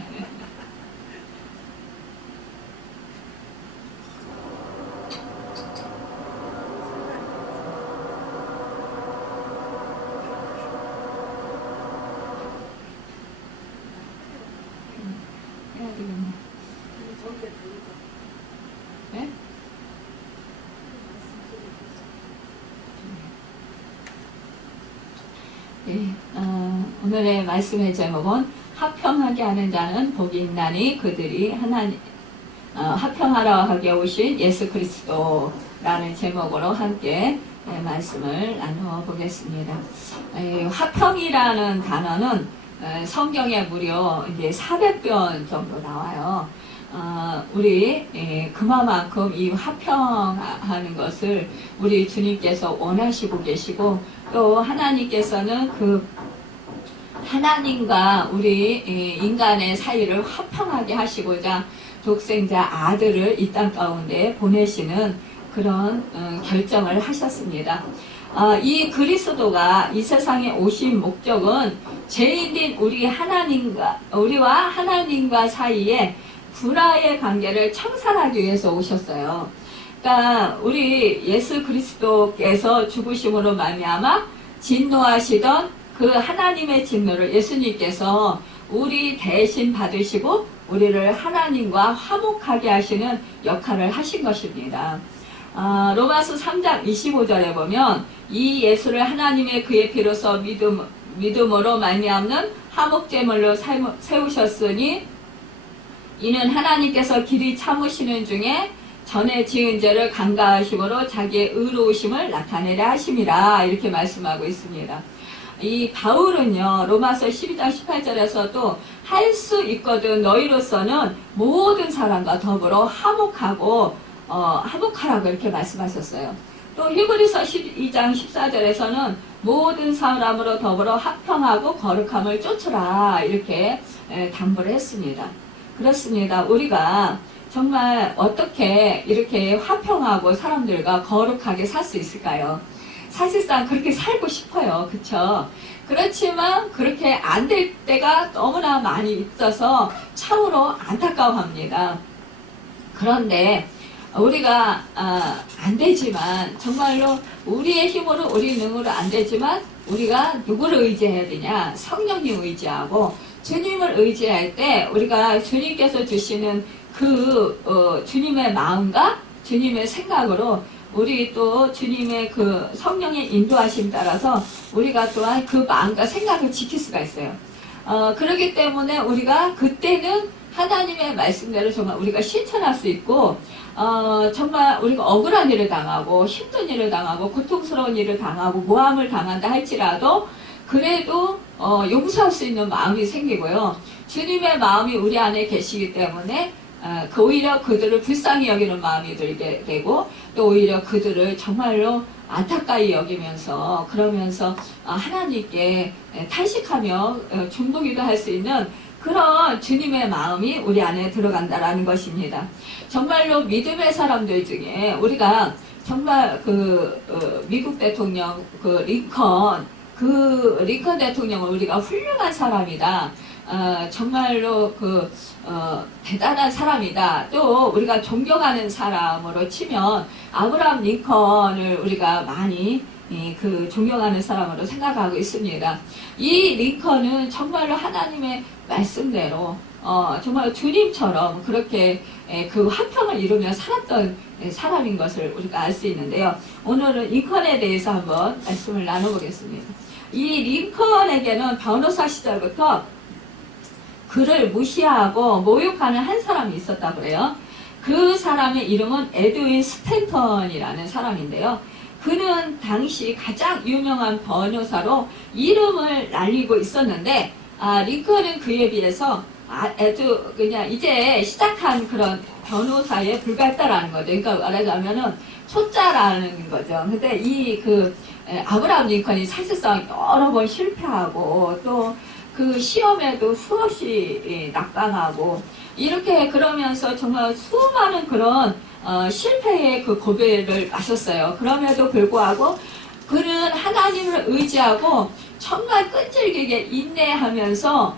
해야 되겠네. 네? 네, 오늘의 말씀의 제목은 화평하게 하는 자는 복이 있나니 그들이 하나님 화평하러 하게 오신 예수 그리스도라는 제목으로 함께 말씀을 나누어 보겠습니다. 화평이라는 단어는 성경에 무려 이제 400편 정도 나와요. 우리 그만큼 이 화평하는 것을 우리 주님께서 원하시고 계시고, 또 하나님께서는 그 하나님과 우리 인간의 사이를 화평하게 하시고자 독생자 아들을 이 땅 가운데 보내시는 그런 결정을 하셨습니다. 이 그리스도가 이 세상에 오신 목적은 죄인인 우리와 하나님과 사이에 불화의 관계를 청산하기 위해서 오셨어요. 그러니까 우리 예수 그리스도께서 죽으심으로 말미암아 진노하시던 그 하나님의 진노를 예수님께서 우리 대신 받으시고 우리를 하나님과 화목하게 하시는 역할을 하신 것입니다. 로마서 3장 25절에 보면 이 예수를 하나님의 그의 피로서 믿음으로 말미암는 화목제물로 세우셨으니 이는 하나님께서 길이 참으시는 중에 전에 지은 죄를 간과하심으로 자기의 의로우심을 나타내려 하심이라, 이렇게 말씀하고 있습니다. 이 바울은요, 로마서 12장 18절에서도 할 수 있거든 너희로서는 모든 사람과 더불어 화목하라고 이렇게 말씀하셨어요. 또 히브리서 12장 14절에서는 모든 사람으로 더불어 화평하고 거룩함을 쫓으라, 이렇게 당부를 했습니다. 그렇습니다. 우리가 정말 어떻게 이렇게 화평하고 사람들과 거룩하게 살 수 있을까요? 사실상 그렇게 살고 싶어요. 그쵸? 그렇지만 그렇게 안 될 때가 너무나 많이 있어서 참으로 안타까워합니다. 그런데 우리가 안 되지만, 정말로 우리의 힘으로 우리 능으로 안 되지만 우리가 누구를 의지해야 되냐? 성령님 의지하고 주님을 의지할 때 우리가 주님께서 주시는 그 주님의 마음과 주님의 생각으로 우리 또 주님의 그 성령의 인도하심 따라서 우리가 또한 그 마음과 생각을 지킬 수가 있어요. 그렇기 때문에 우리가 그때는 하나님의 말씀대로 정말 우리가 실천할 수 있고, 정말 우리가 억울한 일을 당하고 힘든 일을 당하고 고통스러운 일을 당하고 모함을 당한다 할지라도 그래도 용서할 수 있는 마음이 생기고요. 주님의 마음이 우리 안에 계시기 때문에 오히려 그들을 불쌍히 여기는 마음이 들게 되고, 또 오히려 그들을 정말로 안타까이 여기면서, 그러면서 하나님께 탄식하며 중보기도 할 수 있는 그런 주님의 마음이 우리 안에 들어간다라는 것입니다. 정말로 믿음의 사람들 중에 우리가 정말 미국 대통령 링컨 대통령은 우리가 훌륭한 사람이다. 정말로 대단한 사람이다. 또 우리가 존경하는 사람으로 치면 아브라함 링컨을 우리가 많이 존경하는 사람으로 생각하고 있습니다. 이 링컨은 정말로 하나님의 말씀대로 정말 주님처럼 그렇게 그 화평을 이루며 살았던 사람인 것을 우리가 알 수 있는데요. 오늘은 링컨에 대해서 한번 말씀을 나눠보겠습니다. 이 링컨에게는 변호사 시절부터 그를 무시하고 모욕하는 한 사람이 있었다고 그래요. 그 사람의 이름은 에드윈 스탠턴이라는 사람인데요. 그는 당시 가장 유명한 변호사로 이름을 날리고 있었는데, 링컨은 그에 비해서 그냥 이제 시작한 그런 변호사에 불과했다라는 거죠. 그러니까 말하자면은 초짜라는 거죠. 근데 아브라함 링컨이 사실상 여러 번 실패하고 또 그 시험에도 수없이 낙방하고 이렇게 그러면서 정말 수많은 그런 실패의 그 고배를 마셨어요. 그럼에도 불구하고 그는 하나님을 의지하고 정말 끈질기게 인내하면서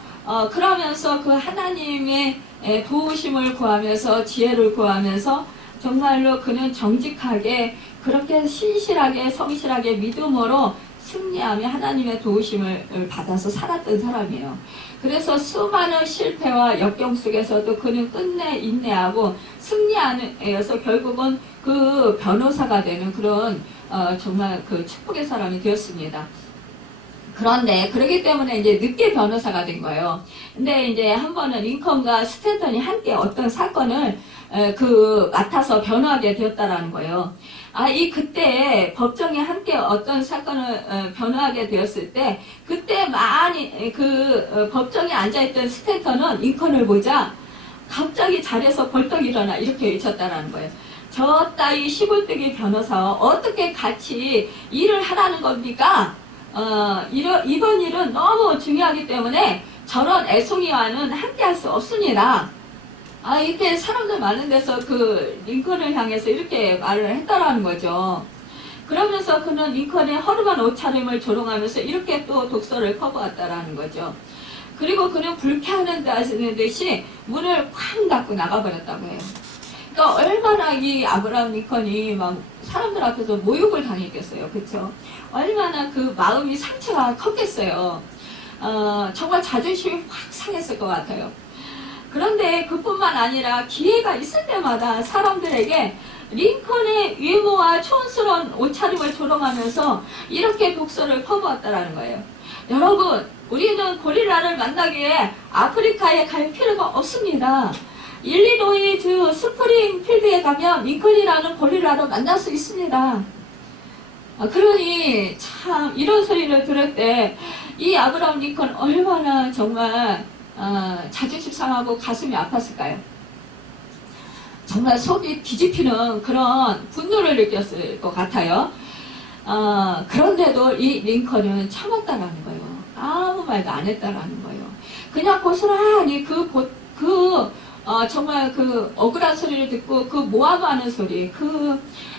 그러면서 그 하나님의 도우심을 구하면서 지혜를 구하면서 정말로 그는 정직하게 그렇게 신실하게 성실하게 믿음으로 승리하며 하나님의 도우심을 받아서 살았던 사람이에요. 그래서 수많은 실패와 역경 속에서도 그는 끝내 인내하고 승리하여서 결국은 그 변호사가 되는 그런 정말 그 축복의 사람이 되었습니다. 그런데 그러기 때문에 이제 늦게 변호사가 된 거예요. 근데 이제 한 번은 링컨과 스탠턴이 함께 어떤 사건을 맡아서 변호하게 되었다라는 거예요. 그때 법정에 함께 어떤 사건을 변호하게 되었을 때, 그때 많이 법정에 앉아있던 스탠턴은 링컨을 보자 갑자기 자리에서 벌떡 일어나 이렇게 외쳤다라는 거예요. 저 따위 시골뜨기 변호사와 어떻게 같이 일을 하라는 겁니까? 이번 일은 너무 중요하기 때문에 저런 애송이와는 함께 할 수 없습니다. 이때 사람들 많은 데서 그 링컨을 향해서 이렇게 말을 했다라는 거죠. 그러면서 그는 링컨의 허름한 옷차림을 조롱하면서 이렇게 또 독서를 퍼부었다라는 거죠. 그리고 그는 불쾌하는 듯이 문을 쾅 닫고 나가버렸다고 해요. 그러니까 얼마나 이 아브라함 링컨이 막 사람들 앞에서 모욕을 당했겠어요. 그쵸? 얼마나 그 마음이 상처가 컸겠어요. 정말 자존심이 확 상했을 것 같아요. 그런데 그뿐만 아니라 기회가 있을 때마다 사람들에게 링컨의 외모와 촌스러운 옷차림을 조롱하면서 이렇게 독서를 퍼부었다라는 거예요. 여러분, 우리는 고릴라를 만나기에 아프리카에 갈 필요가 없습니다. 일리노이 주 스프링필드에 가면 링컨이라는 고릴라를 만날 수 있습니다. 그러니 참 이런 소리를 들을 때 이 아브라함 링컨 얼마나 정말 자존심 상하고 가슴이 아팠을까요? 정말 속이 뒤집히는 그런 분노를 느꼈을 것 같아요. 그런데도 이 링컨은 참았다라는 거예요. 아무 말도 안 했다라는 거예요. 그냥 고스란히 정말 그 억울한 소리를 듣고 그 모함하는 소리,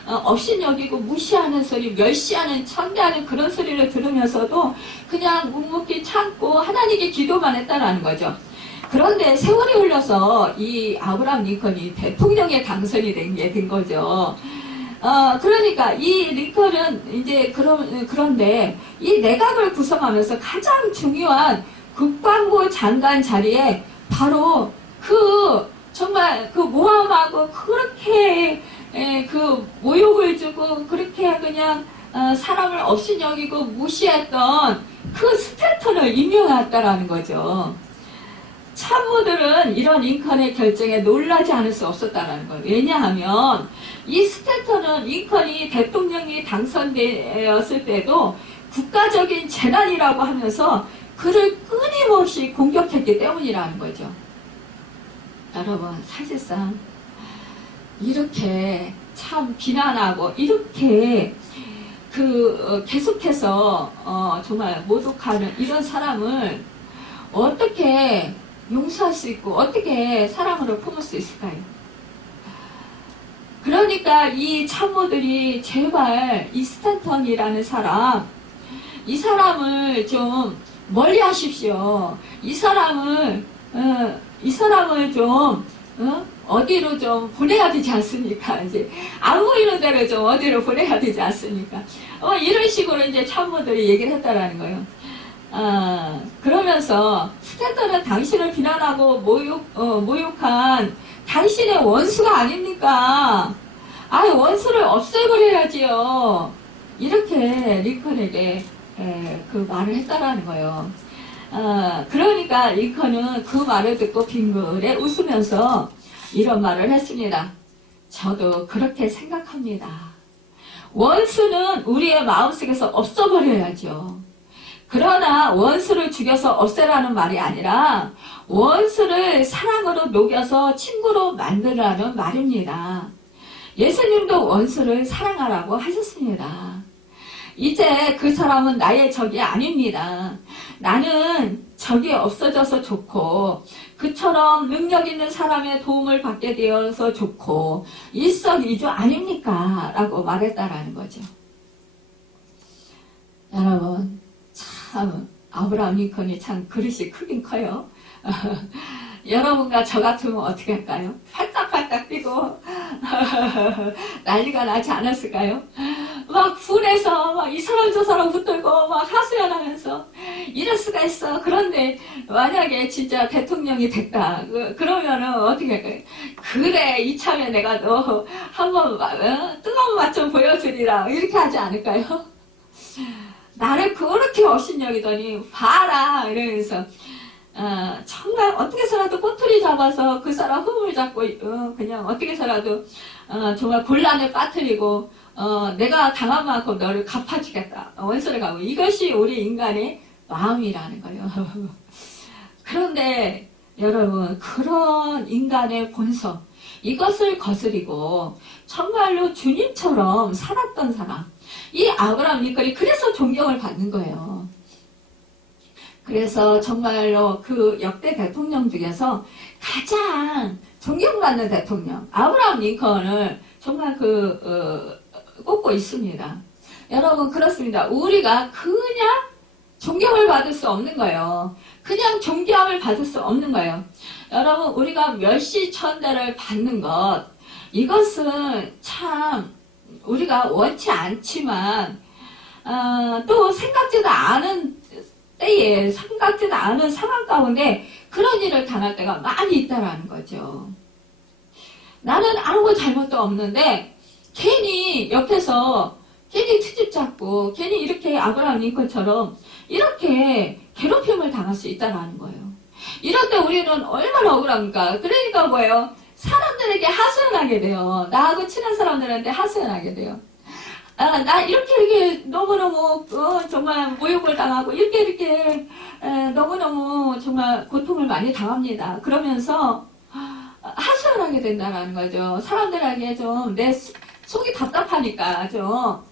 업신여기고 무시하는 소리, 멸시하는, 천대하는 그런 소리를 들으면서도 그냥 묵묵히 참고 하나님께 기도만 했다라는 거죠. 그런데 세월이 흘러서 이 아브라함 링컨이 대통령에 당선이 된 거죠. 그러니까 이 링컨은 이제 그런데 이 내각을 구성하면서 가장 중요한 국방부 장관 자리에 바로 정말 모함하고 그렇게 모욕을 주고 그렇게 그냥 사람을 업신여기고 무시했던 그 스탠턴을 임명했다라는 거죠. 참모들은 이런 링컨의 결정에 놀라지 않을 수 없었다는 거예요. 왜냐하면 이 스탠턴은 링컨이 대통령이 당선되었을 때도 국가적인 재난이라고 하면서 그를 끊임없이 공격했기 때문이라는 거죠. 여러분, 사실상 이렇게 참 비난하고 이렇게 계속해서 정말 모독하는 이런 사람을 어떻게 용서할 수 있고 어떻게 사랑으로 품을 수 있을까요? 그러니까 이 참모들이 제발 이 스탠턴이라는 사람, 이 사람을 좀 멀리 하십시오. 이 사람을 좀 어디로 좀 보내야 되지 않습니까? 이제 안 보이는 대로 좀 어디로 보내야 되지 않습니까? 이런 식으로 이제 참모들이 얘기를 했다라는 거예요. 그러면서 스탠턴은 당신을 비난하고 모욕한 당신의 원수가 아닙니까? 원수를 없애버려야지요. 이렇게 링컨에게 그 말을 했다라는 거예요. 그러니까 링컨은 그 말을 듣고 빙그레 웃으면서 이런 말을 했습니다. 저도 그렇게 생각합니다. 원수는 우리의 마음속에서 없어버려야죠. 그러나 원수를 죽여서 없애라는 말이 아니라 원수를 사랑으로 녹여서 친구로 만들라는 말입니다. 예수님도 원수를 사랑하라고 하셨습니다. 이제 그 사람은 나의 적이 아닙니다. 나는 적이 없어져서 좋고 그처럼 능력 있는 사람의 도움을 받게 되어서 좋고 일석이조 아닙니까? 라고 말했다라는 거죠. 여러분, 참 아브라함 링컨이 참 그릇이 크긴 커요. 여러분과 저 같으면 어떻게 할까요? 팔딱팔딱 뛰고 난리가 나지 않았을까요? 막 불에서 막 이 사람 저 사람 붙들고 막 하소연하면서 이럴 수가 있어. 그런데 만약에 진짜 대통령이 됐다. 그러면은 어떻게 할까요? 그래 이참에 내가 너 한번 뜨거운 맛 좀 보여주리라. 이렇게 하지 않을까요? 나를 그렇게 업신여기더니 봐라 이러면서 정말 어떻게 해서라도 꼬투리 잡아서 그 사람 흠을 잡고 그냥 어떻게 해서라도 정말 곤란에 빠뜨리고 내가 당한 만큼 너를 갚아주겠다. 원수를 갚고 이것이 우리 인간의 마음이라는 거예요. 그런데 여러분 그런 인간의 본성 이것을 거스리고 정말로 주님처럼 살았던 사람 이 아브라함 링컨이 그래서 존경을 받는 거예요. 그래서 정말로 그 역대 대통령 중에서 가장 존경받는 대통령 아브라함 링컨을 정말 꼽고 있습니다. 여러분 그렇습니다. 우리가 그냥 존경을 받을 수 없는 거예요. 그냥 존경을 받을 수 없는 거예요. 여러분 우리가 멸시천대를 받는 것 이것은 참 우리가 원치 않지만 또 생각지도 않은 때에 생각지도 않은 상황 가운데 그런 일을 당할 때가 많이 있다라는 거죠. 나는 아무 잘못도 없는데 괜히 옆에서 괜히 트집 잡고 괜히 이렇게 아브라함 링컨처럼 이렇게 괴롭힘을 당할 수 있다라는 거예요. 이럴 때 우리는 얼마나 억울합니까? 그러니까 뭐예요? 사람들에게 하소연하게 돼요. 나하고 친한 사람들한테 하소연하게 돼요. 나 이렇게 너무너무 정말 모욕을 당하고 이렇게 너무너무 정말 고통을 많이 당합니다. 그러면서 하소연하게 된다는 거죠. 사람들에게 좀 내 속이 답답하니까 좀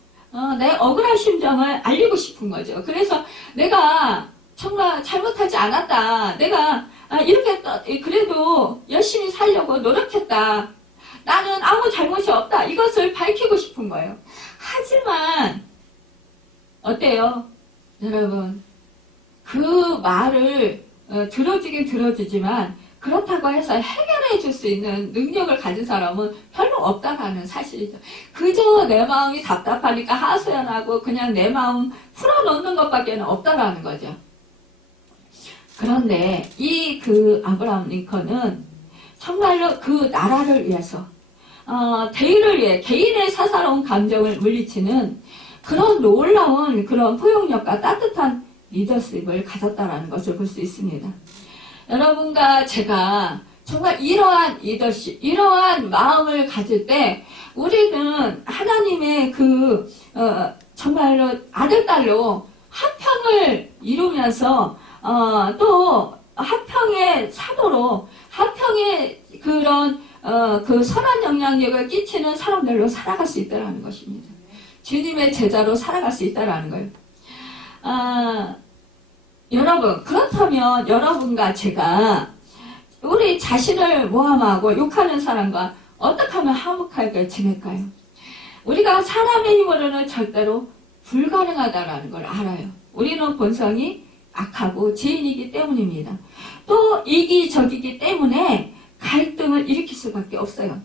내 억울한 심정을 알리고 싶은 거죠. 그래서 내가 정말 잘못하지 않았다. 내가 이렇게 그래도 열심히 살려고 노력했다. 나는 아무 잘못이 없다. 이것을 밝히고 싶은 거예요. 하지만 어때요? 여러분 그 말을 들어주긴 들어주지만 그렇다고 해서 해결해 줄 수 있는 능력을 가진 사람은 별로 없다라는 사실이죠. 그저 내 마음이 답답하니까 하소연하고 그냥 내 마음 풀어놓는 것밖에 없다라는 거죠. 그런데 이 아브라함 링컨은 정말로 그 나라를 위해서 대의를 위해 개인의 사사로운 감정을 물리치는 그런 놀라운 그런 포용력과 따뜻한 리더십을 가졌다라는 것을 볼 수 있습니다. 여러분과 제가 정말 이러한 리더십, 이러한 마음을 가질 때 우리는 하나님의 정말로 아들, 딸로 화평을 이루면서 또 화평의 사도로 화평의 그런 선한 영향력을 끼치는 사람들로 살아갈 수 있다는 것입니다. 주님의 제자로 살아갈 수 있다는 거예요. 여러분 그렇다면 여러분과 제가 우리 자신을 모함하고 욕하는 사람과 어떻게 하면 화목하게 지낼까요? 우리가 사람의 힘으로는 절대로 불가능하다는 걸 알아요. 우리는 본성이 악하고 죄인이기 때문입니다. 또 이기적이기 때문에 갈등을 일으킬 수밖에 없어요.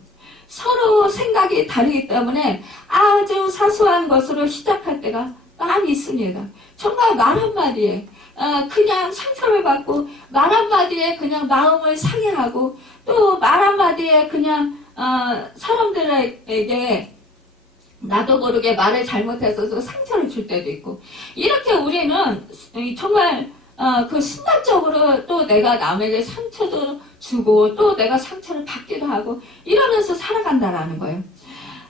서로 생각이 다르기 때문에 아주 사소한 것으로 시작할 때가 많이 있습니다. 정말 말 한마디에 그냥 상처를 받고 말 한마디에 그냥 마음을 상해하고 또 말 한마디에 그냥 사람들에게 나도 모르게 말을 잘못해서 상처를 줄 때도 있고 이렇게 우리는 정말 순간적으로 또 내가 남에게 상처도 주고 또 내가 상처를 받기도 하고 이러면서 살아간다라는 거예요.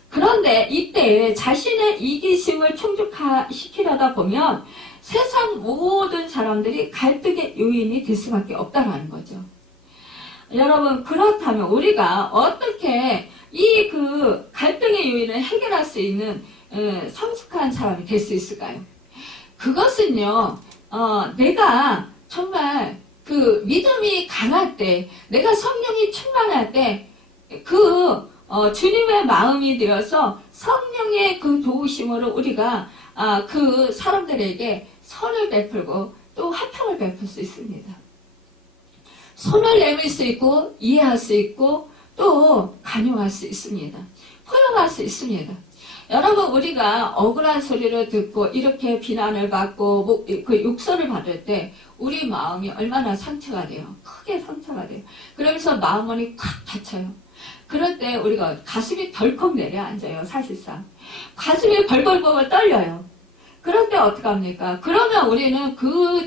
그런데 이때 자신의 이기심을 충족시키려다 보면 세상 모든 사람들이 갈등의 요인이 될 수밖에 없다는 거죠. 여러분 그렇다면 우리가 어떻게 이 갈등의 요인을 해결할 수 있는 성숙한 사람이 될 수 있을까요? 그것은요 내가 정말 믿음이 강할 때 내가 성령이 충만할 때 주님의 마음이 되어서 성령의 도우심으로 우리가 사람들에게 선을 베풀고 또 화평을 베풀 수 있습니다. 손을 내밀 수 있고 이해할 수 있고 또 간용할 수 있습니다. 포용할 수 있습니다. 여러분 우리가 억울한 소리를 듣고 이렇게 비난을 받고 그 욕설을 받을 때 우리 마음이 얼마나 상처가 돼요. 크게 상처가 돼요. 그러면서 마음이 콱 다쳐요. 그럴 때 우리가 가슴이 덜컥 내려앉아요. 사실상 가슴이 벌벌벌 떨려요. 그럴 때 어떡합니까? 그러면 우리는 그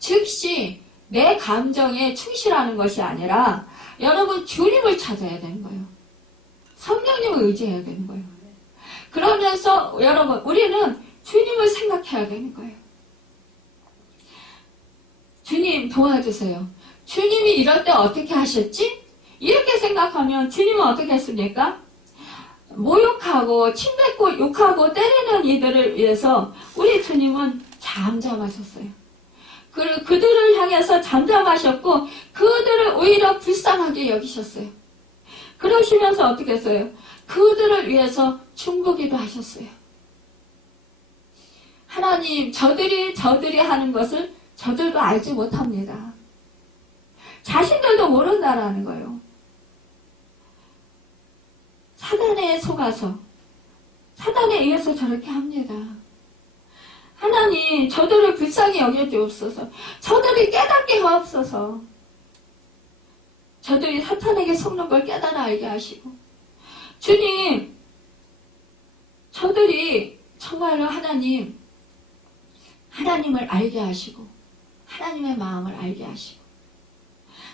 즉시 내 감정에 충실하는 것이 아니라 여러분 주님을 찾아야 되는 거예요. 성령님을 의지해야 되는 거예요. 그러면서 여러분 우리는 주님을 생각해야 되는 거예요. 주님 도와주세요. 주님이 이럴 때 어떻게 하셨지? 이렇게 생각하면 주님은 어떻게 했습니까? 모욕하고 침뱉고 욕하고 때리는 이들을 위해서 우리 주님은 잠잠하셨어요. 그들을 향해서 잠잠하셨고 그들을 오히려 불쌍하게 여기셨어요. 그러시면서 어떻게 했어요? 그들을 위해서 중보기도 하셨어요. 하나님, 저들이 하는 것을 저들도 알지 못합니다. 자신들도 모른다라는 거예요. 사단에 속아서, 사단에 의해서 저렇게 합니다. 하나님, 저들을 불쌍히 여겨주옵소서. 저들이 깨닫게 하옵소서. 저들이 사탄에게 속는 걸 깨달아 알게 하시고, 주님, 저들이 정말로 하나님을 알게 하시고, 하나님의 마음을 알게 하시고,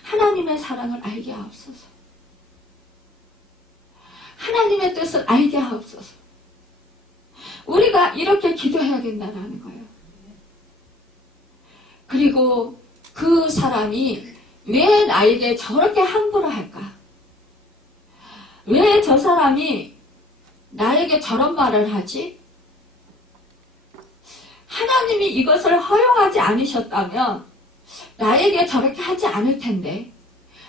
하나님의 사랑을 알게 하옵소서. 하나님의 뜻을 알게 하옵소서. 우리가 이렇게 기도해야 된다는 거예요. 그리고 그 사람이 왜 나에게 저렇게 함부로 할까? 왜 저 사람이 나에게 저런 말을 하지? 하나님이 이것을 허용하지 않으셨다면 나에게 저렇게 하지 않을 텐데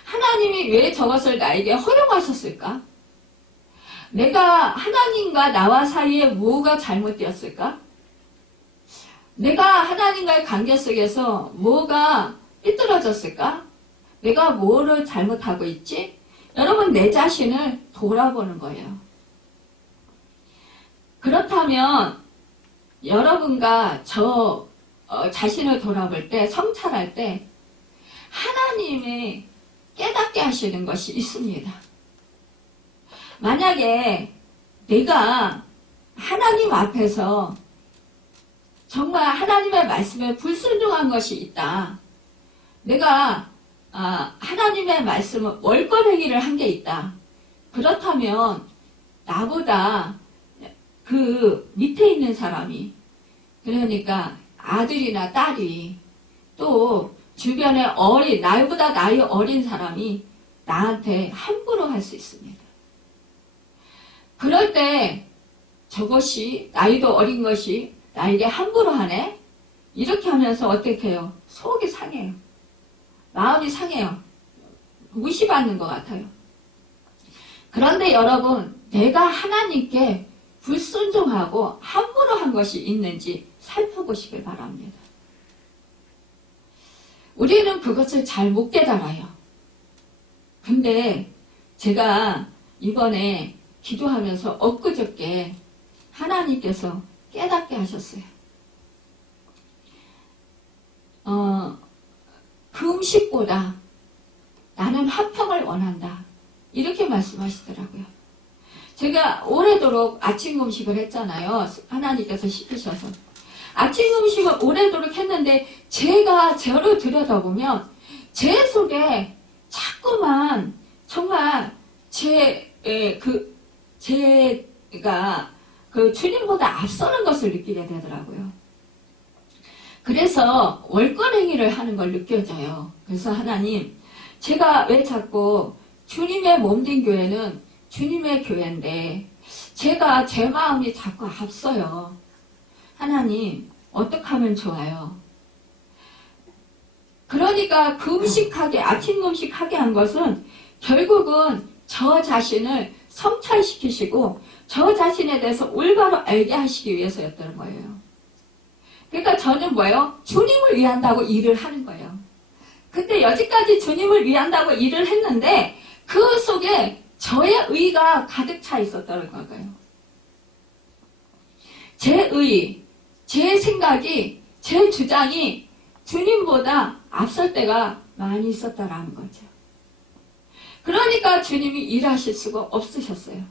하나님이 왜 저것을 나에게 허용하셨을까? 내가 하나님과 나와 사이에 뭐가 잘못되었을까? 내가 하나님과의 관계 속에서 뭐가 삐뚤어졌을까? 내가 뭐를 잘못하고 있지? 여러분 내 자신을 돌아보는 거예요. 그렇다면 여러분과 저 자신을 돌아볼 때, 성찰할 때 하나님이 깨닫게 하시는 것이 있습니다. 만약에 내가 하나님 앞에서 정말 하나님의 말씀에 불순종한 것이 있다. 내가 하나님의 말씀을 월권행위를 한 게 있다. 그렇다면 나보다 그 밑에 있는 사람이, 그러니까 아들이나 딸이, 또 주변에 나보다 나이 어린 사람이 나한테 함부로 할 수 있습니다. 그럴 때 저것이, 나이도 어린 것이 나에게 함부로 하네? 이렇게 하면서 어떻게 해요? 속이 상해요. 마음이 상해요. 무시받는 것 같아요. 그런데 여러분, 내가 하나님께 불순종하고 함부로 한 것이 있는지 살펴보시길 바랍니다. 우리는 그것을 잘 못 깨달아요. 근데 제가 이번에 기도하면서 엊그저께 하나님께서 깨닫게 하셨어요. 그 음식보다 나는 화평을 원한다. 이렇게 말씀하시더라고요. 제가 오래도록 아침 음식을 했잖아요. 하나님께서 시키셔서. 아침 음식을 오래도록 했는데 제가 저를 들여다보면 제 속에 자꾸만 정말 제가 그 주님보다 앞서는 것을 느끼게 되더라고요. 그래서 월권행위를 하는 걸 느껴져요. 그래서 하나님, 제가 왜 자꾸 주님의 몸된 교회는 주님의 교회인데 제가 제 마음이 자꾸 앞서요. 하나님, 어떻게 하면 좋아요? 그러니까 그 음식하게, 아침 음식하게 한 것은 결국은 저 자신을 성찰시키시고 저 자신에 대해서 올바로 알게 하시기 위해서였던 거예요. 그러니까 저는 뭐예요? 주님을 위한다고 일을 하는 거예요. 근데 여지까지 주님을 위한다고 일을 했는데 그 속에 저의 의가 가득 차 있었다는 거예요. 제 의, 제 생각이, 제 주장이 주님보다 앞설 때가 많이 있었다라는 거죠. 그러니까 주님이 일하실 수가 없으셨어요.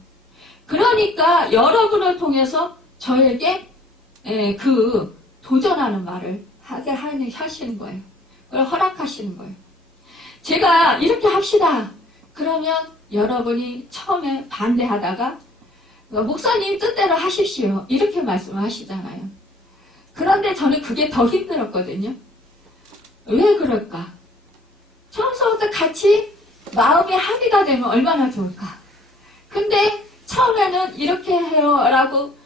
그러니까 여러분을 통해서 저에게 그 도전하는 말을 하게 하시는 거예요. 그걸 허락하시는 거예요. 제가 이렇게 합시다. 그러면 여러분이 처음에 반대하다가 목사님 뜻대로 하십시오. 이렇게 말씀하시잖아요. 그런데 저는 그게 더 힘들었거든요. 왜 그럴까? 처음부터 같이 마음의 합의가 되면 얼마나 좋을까? 근데 처음에는 이렇게 해요 라고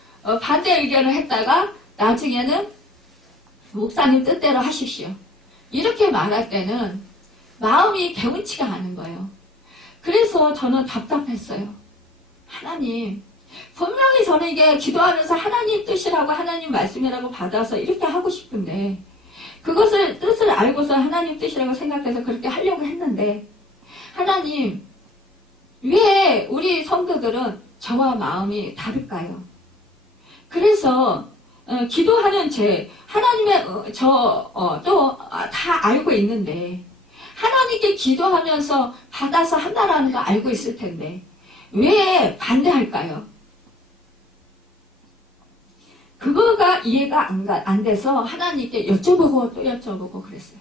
반대 의견을 했다가 나중에는 목사님 뜻대로 하십시오. 이렇게 말할 때는 마음이 개운치가 않은 거예요. 그래서 저는 답답했어요. 하나님, 분명히 저는 이게 기도하면서 하나님 뜻이라고 하나님 말씀이라고 받아서 이렇게 하고 싶은데 그것을 뜻을 알고서 하나님 뜻이라고 생각해서 그렇게 하려고 했는데 하나님, 왜 우리 성도들은 저와 마음이 다를까요? 그래서 기도하는 하나님의 또 다 알고 있는데 하나님께 기도하면서 받아서 한다라는 거 알고 있을 텐데 왜 반대할까요? 그거가 이해가 안 돼서 하나님께 여쭤보고 또 여쭤보고 그랬어요.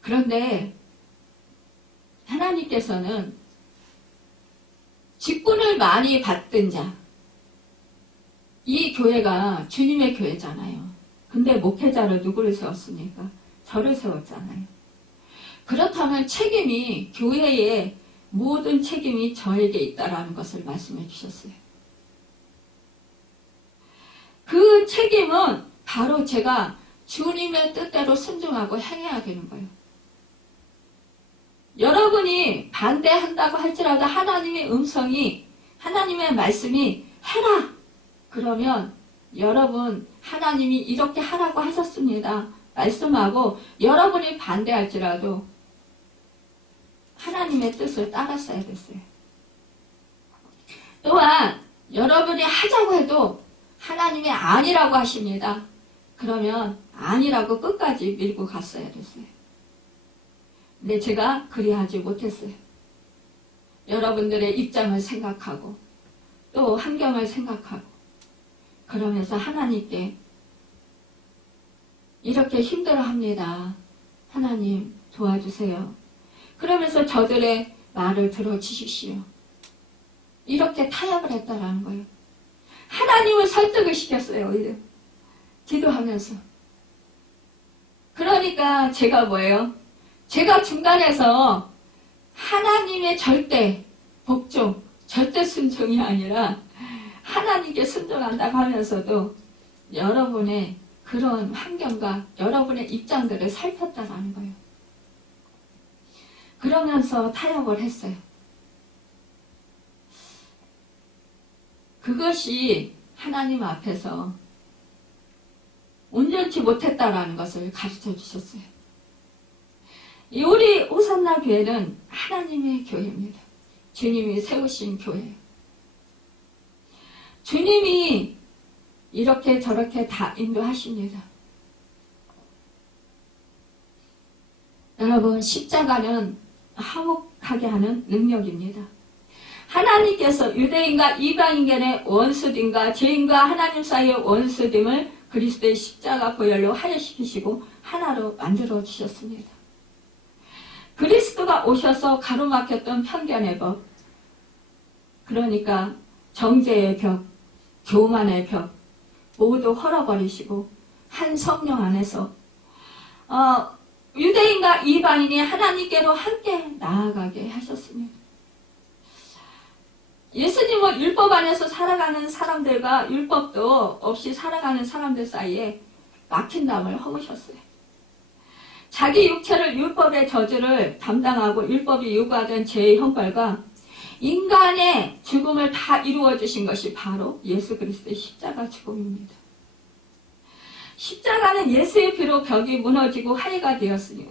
그런데 하나님께서는 직분을 많이 받던 자, 이 교회가 주님의 교회잖아요. 근데 목회자를 누구를 세웠습니까? 저를 세웠잖아요. 그렇다면 책임이, 교회의 모든 책임이 저에게 있다라는 것을 말씀해 주셨어요. 그 책임은 바로 제가 주님의 뜻대로 순종하고 행해야 되는 거예요. 여러분이 반대한다고 할지라도 하나님의 음성이, 하나님의 말씀이 해라! 그러면 여러분, 하나님이 이렇게 하라고 하셨습니다. 말씀하고 여러분이 반대할지라도 하나님의 뜻을 따랐어야 됐어요. 또한 여러분이 하자고 해도 하나님이 아니라고 하십니다. 그러면 아니라고 끝까지 밀고 갔어야 됐어요. 근데 제가 그리하지 못했어요. 여러분들의 입장을 생각하고 또 환경을 생각하고 그러면서 하나님께 이렇게 힘들어합니다. 하나님 도와주세요. 그러면서 저들의 말을 들어주십시오. 이렇게 타협을 했다라는 거예요. 하나님을 설득을 시켰어요. 오히려 기도하면서. 그러니까 제가 뭐예요? 제가 중간에서 하나님의 절대 복종, 절대 순종이 아니라 하나님께 순종한다고 하면서도 여러분의 그런 환경과 여러분의 입장들을 살폈다라는 거예요. 그러면서 타협을 했어요. 그것이 하나님 앞에서 온전치 못했다라는 것을 가르쳐 주셨어요. 우리 호산나 교회는 하나님의 교회입니다. 주님이 세우신 교회예요. 주님이 이렇게 저렇게 다 인도하십니다. 여러분, 십자가는 화목하게 하는 능력입니다. 하나님께서 유대인과 이방인 간의 원수됨과 죄인과 하나님 사이의 원수됨을 그리스도의 십자가 보혈로 하여시키시고 하나로 만들어 주셨습니다. 그리스도가 오셔서 가로막혔던 편견의 법, 그러니까 정죄의 벽, 교만의 벽 모두 헐어버리시고 한 성령 안에서 유대인과 이방인이 하나님께로 함께 나아가게 하셨습니다. 예수님은 율법 안에서 살아가는 사람들과 율법도 없이 살아가는 사람들 사이에 막힌 담을 허무셨어요. 자기 육체를 율법의 저주를 담당하고 율법이 요구하던 죄의 형벌과 인간의 죽음을 다 이루어 주신 것이 바로 예수 그리스도의 십자가 죽음입니다. 십자가는 예수의 피로 벽이 무너지고 화해가 되었으니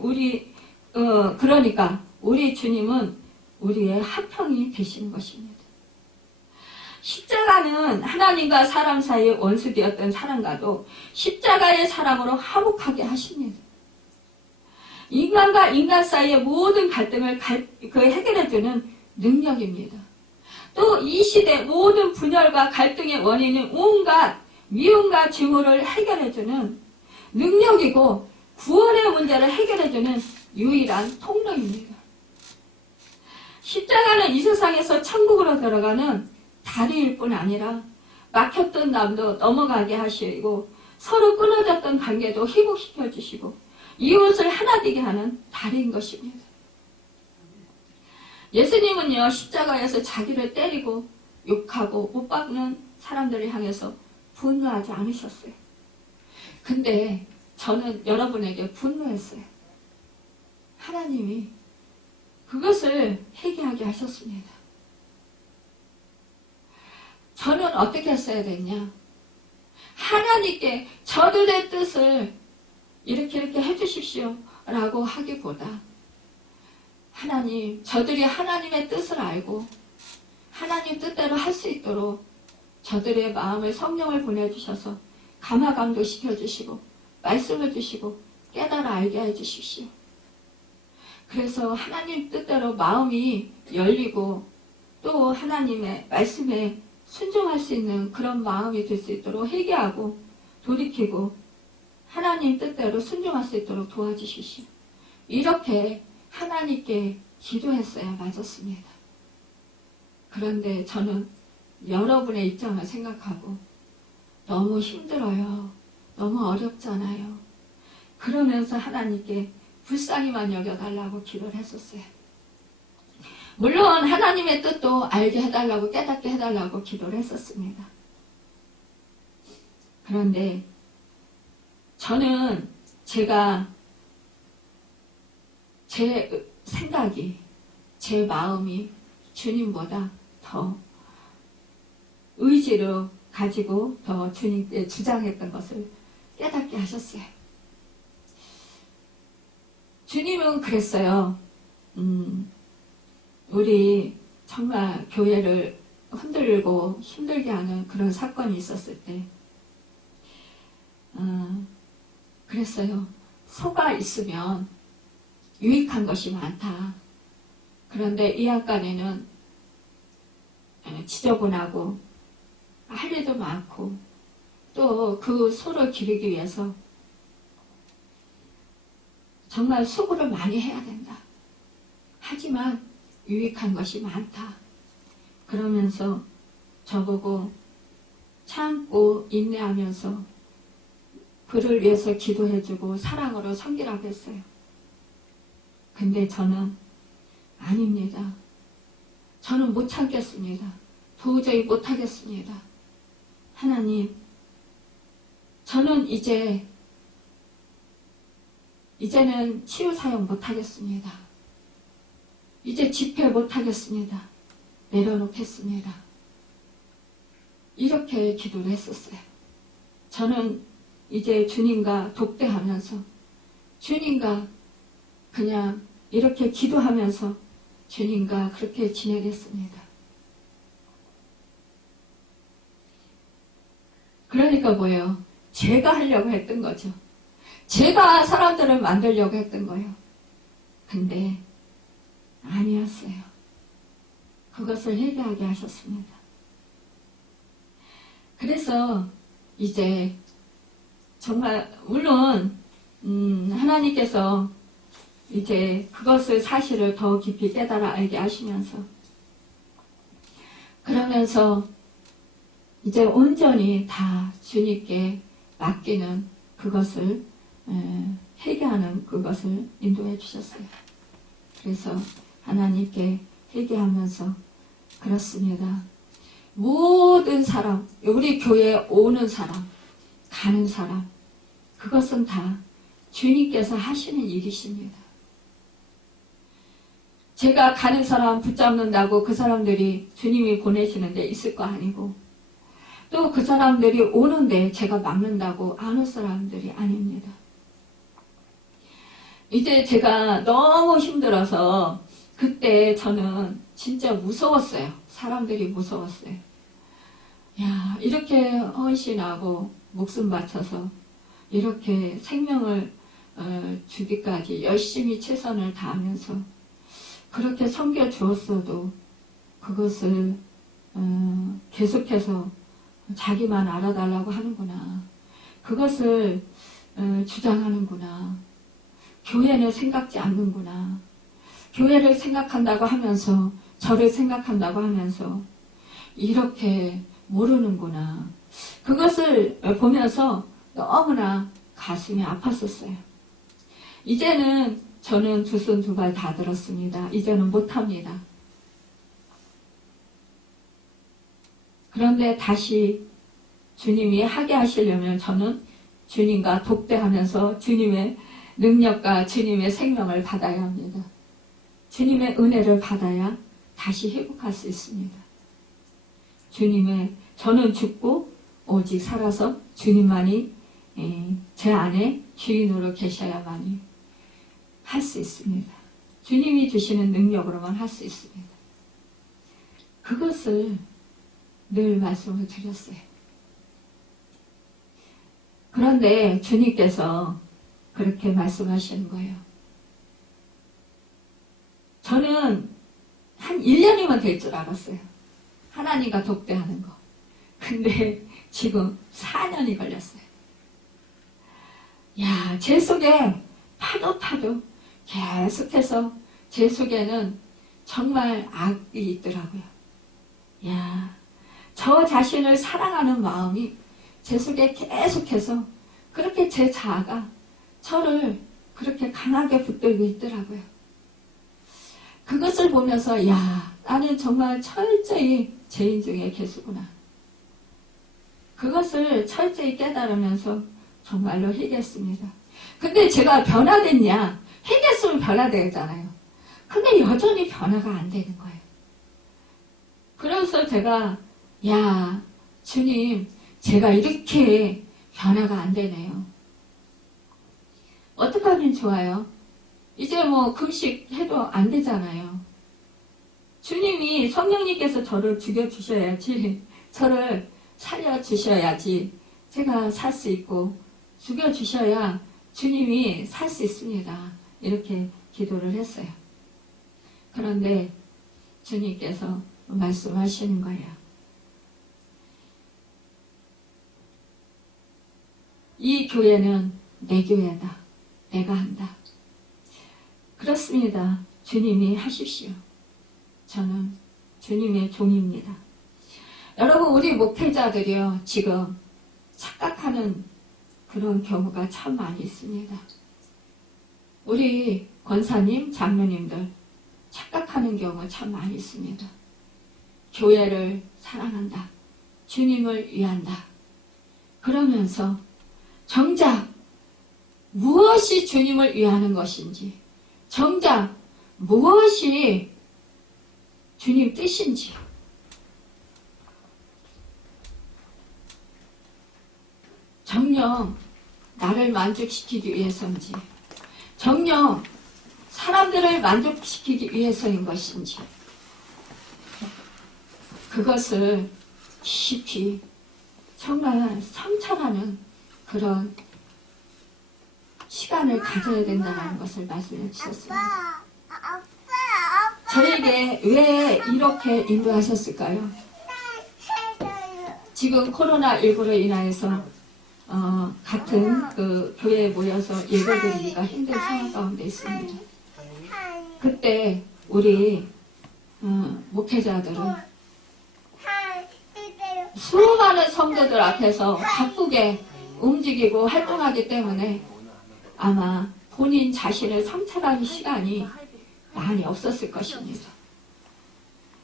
그러니까 우리 주님은 우리의 화평이 되시는 것입니다. 십자가는 하나님과 사람 사이의 원수되었던 사람과도 십자가의 사랑으로 화목하게 하십니다. 인간과 인간 사이의 모든 갈등을 해결해주는 능력입니다. 또 이 시대 모든 분열과 갈등의 원인은 온갖 미움과 증오를 해결해주는 능력이고 구원의 문제를 해결해주는 유일한 통로입니다. 십자가는 이 세상에서 천국으로 들어가는 다리일 뿐 아니라 막혔던 담도 넘어가게 하시고 서로 끊어졌던 관계도 회복시켜 주시고 이웃을 하나 되게 하는 다리인 것입니다. 예수님은요, 십자가에서 자기를 때리고 욕하고 못 박는 사람들을 향해서 분노하지 않으셨어요. 근데 저는 여러분에게 분노했어요. 하나님이 그것을 회개하게 하셨습니다. 저는 어떻게 했어야 됐냐? 하나님께 저들의 뜻을 이렇게 해주십시오 라고 하기보다 하나님, 저들이 하나님의 뜻을 알고 하나님 뜻대로 할 수 있도록 저들의 마음을 성령을 보내주셔서 감화감도 시켜주시고 말씀을 주시고 깨달아 알게 해주십시오. 그래서 하나님 뜻대로 마음이 열리고 또 하나님의 말씀에 순종할 수 있는 그런 마음이 될 수 있도록 회개하고 돌이키고 하나님 뜻대로 순종할 수 있도록 도와주십시오. 이렇게 하나님께 기도했어야 맞았습니다. 그런데 저는 여러분의 입장을 생각하고 너무 힘들어요. 너무 어렵잖아요. 그러면서 하나님께 불쌍히만 여겨달라고 기도를 했었어요. 물론 하나님의 뜻도 알게 해달라고 깨닫게 해달라고 기도를 했었습니다. 그런데 저는 제가 제 생각이 제 마음이 주님보다 더 의지를 가지고 더 주님께 주장했던 것을 깨닫게 하셨어요. 주님은 그랬어요. 우리 정말 교회를 흔들고 힘들게 하는 그런 사건이 있었을 때 그랬어요. 소가 있으면 유익한 것이 많다. 그런데 이 안간에는 지저분하고 할 일도 많고 또 그 소를 기르기 위해서 정말 수고를 많이 해야 된다. 하지만 유익한 것이 많다. 그러면서 저보고 참고 인내하면서 그를 위해서 기도해주고 사랑으로 섬기라고 했어요. 근데 저는 아닙니다. 저는 못 참겠습니다. 도저히 못 하겠습니다. 하나님, 저는 이제는 치유 사용 못 하겠습니다. 이제 집회 못 하겠습니다. 내려놓겠습니다. 이렇게 기도를 했었어요. 저는 이제 주님과 독대하면서 주님과 그냥 이렇게 기도하면서 주님과 그렇게 지내겠습니다. 그러니까 뭐예요? 제가 하려고 했던 거죠. 제가 사람들을 만들려고 했던 거예요. 근데 아니었어요. 그것을 회개하게 하셨습니다. 그래서 이제 정말 물론 하나님께서 이제 그것을 사실을 더 깊이 깨달아 알게 하시면서 그러면서 이제 온전히 다 주님께 맡기는 그것을 회개하는 그것을 인도해 주셨어요. 그래서 하나님께 회개하면서 그렇습니다. 모든 사람, 우리 교회에 오는 사람, 가는 사람, 그것은 다 주님께서 하시는 일이십니다. 제가 가는 사람 붙잡는다고 그 사람들이 주님이 보내시는 데 있을 거 아니고 또 그 사람들이 오는데 제가 막는다고 안 올 사람들이 아닙니다. 이제 제가 너무 힘들어서 그때 저는 진짜 무서웠어요. 사람들이 무서웠어요. 야, 이렇게 헌신하고 목숨 바쳐서 이렇게 생명을 주기까지 열심히 최선을 다하면서 그렇게 섬겨주었어도 그것을 계속해서 자기만 알아달라고 하는구나. 그것을 주장하는구나. 교회는 생각지 않는구나. 교회를 생각한다고 하면서 저를 생각한다고 하면서 이렇게 모르는구나. 그것을 보면서 너무나 가슴이 아팠었어요. 이제는 저는 두 손 두 발 다 들었습니다. 이제는 못합니다. 그런데 다시 주님이 하게 하시려면 저는 주님과 독대하면서 주님의 능력과 주님의 생명을 받아야 합니다. 주님의 은혜를 받아야 다시 회복할 수 있습니다. 저는 죽고 오직 살아서 주님만이 제 안에 주인으로 계셔야만이 할 수 있습니다. 주님이 주시는 능력으로만 할 수 있습니다. 그것을 늘 말씀을 드렸어요. 그런데 주님께서 그렇게 말씀하시는 거예요. 저는 한 1년이면 될 줄 알았어요. 하나님과 독대하는 거. 근데 지금 4년이 걸렸어요. 야, 제 속에 파도 계속해서 제 속에는 정말 악이 있더라고요. 야, 저 자신을 사랑하는 마음이 제 속에 계속해서 그렇게 제 자아가 저를 그렇게 강하게 붙들고 있더라고요. 그것을 보면서 야, 나는 정말 철저히 죄인 중에 괴수구나. 그것을 철저히 깨달으면서 정말로 회개했습니다. 근데 제가 변화됐냐? 회개했으면 변화되잖아요. 근데 여전히 변화가 안 되는 거예요. 그래서 제가 야, 주님, 제가 이렇게 변화가 안 되네요. 어떻게 하면 좋아요? 이제 뭐 금식해도 안 되잖아요. 주님이 성령님께서 저를 죽여주셔야지, 저를 살려주셔야지 제가 살 수 있고 죽여주셔야 주님이 살 수 있습니다. 이렇게 기도를 했어요. 그런데 주님께서 말씀하시는 거예요. 이 교회는 내 교회다. 내가 한다. 그렇습니다. 주님이 하십시오. 저는 주님의 종입니다. 여러분, 우리 목회자들이요, 지금 착각하는 그런 경우가 참 많이 있습니다. 우리 권사님, 장로님들 착각하는 경우가 참 많이 있습니다. 교회를 사랑한다. 주님을 위한다. 그러면서 정작 무엇이 주님을 위하는 것인지, 정작 무엇이 주님 뜻인지, 정녕 나를 만족시키기 위해서인지, 정녕 사람들을 만족시키기 위해서인 것인지, 그것을 깊이 정말 성찰하는 그런 시간을 가져야 된다는 것을 말씀해 주셨습니다. 저에게 왜 이렇게 인도하셨을까요? 지금 코로나19로 인하여서 같은 그 교회에 모여서 예배드리기가 힘든 상황 가운데 있습니다. 그때 우리 목회자들은 수많은 성도들 앞에서 바쁘게 움직이고 활동하기 때문에 아마 본인 자신을 성찰하는 시간이 많이 없었을 것입니다.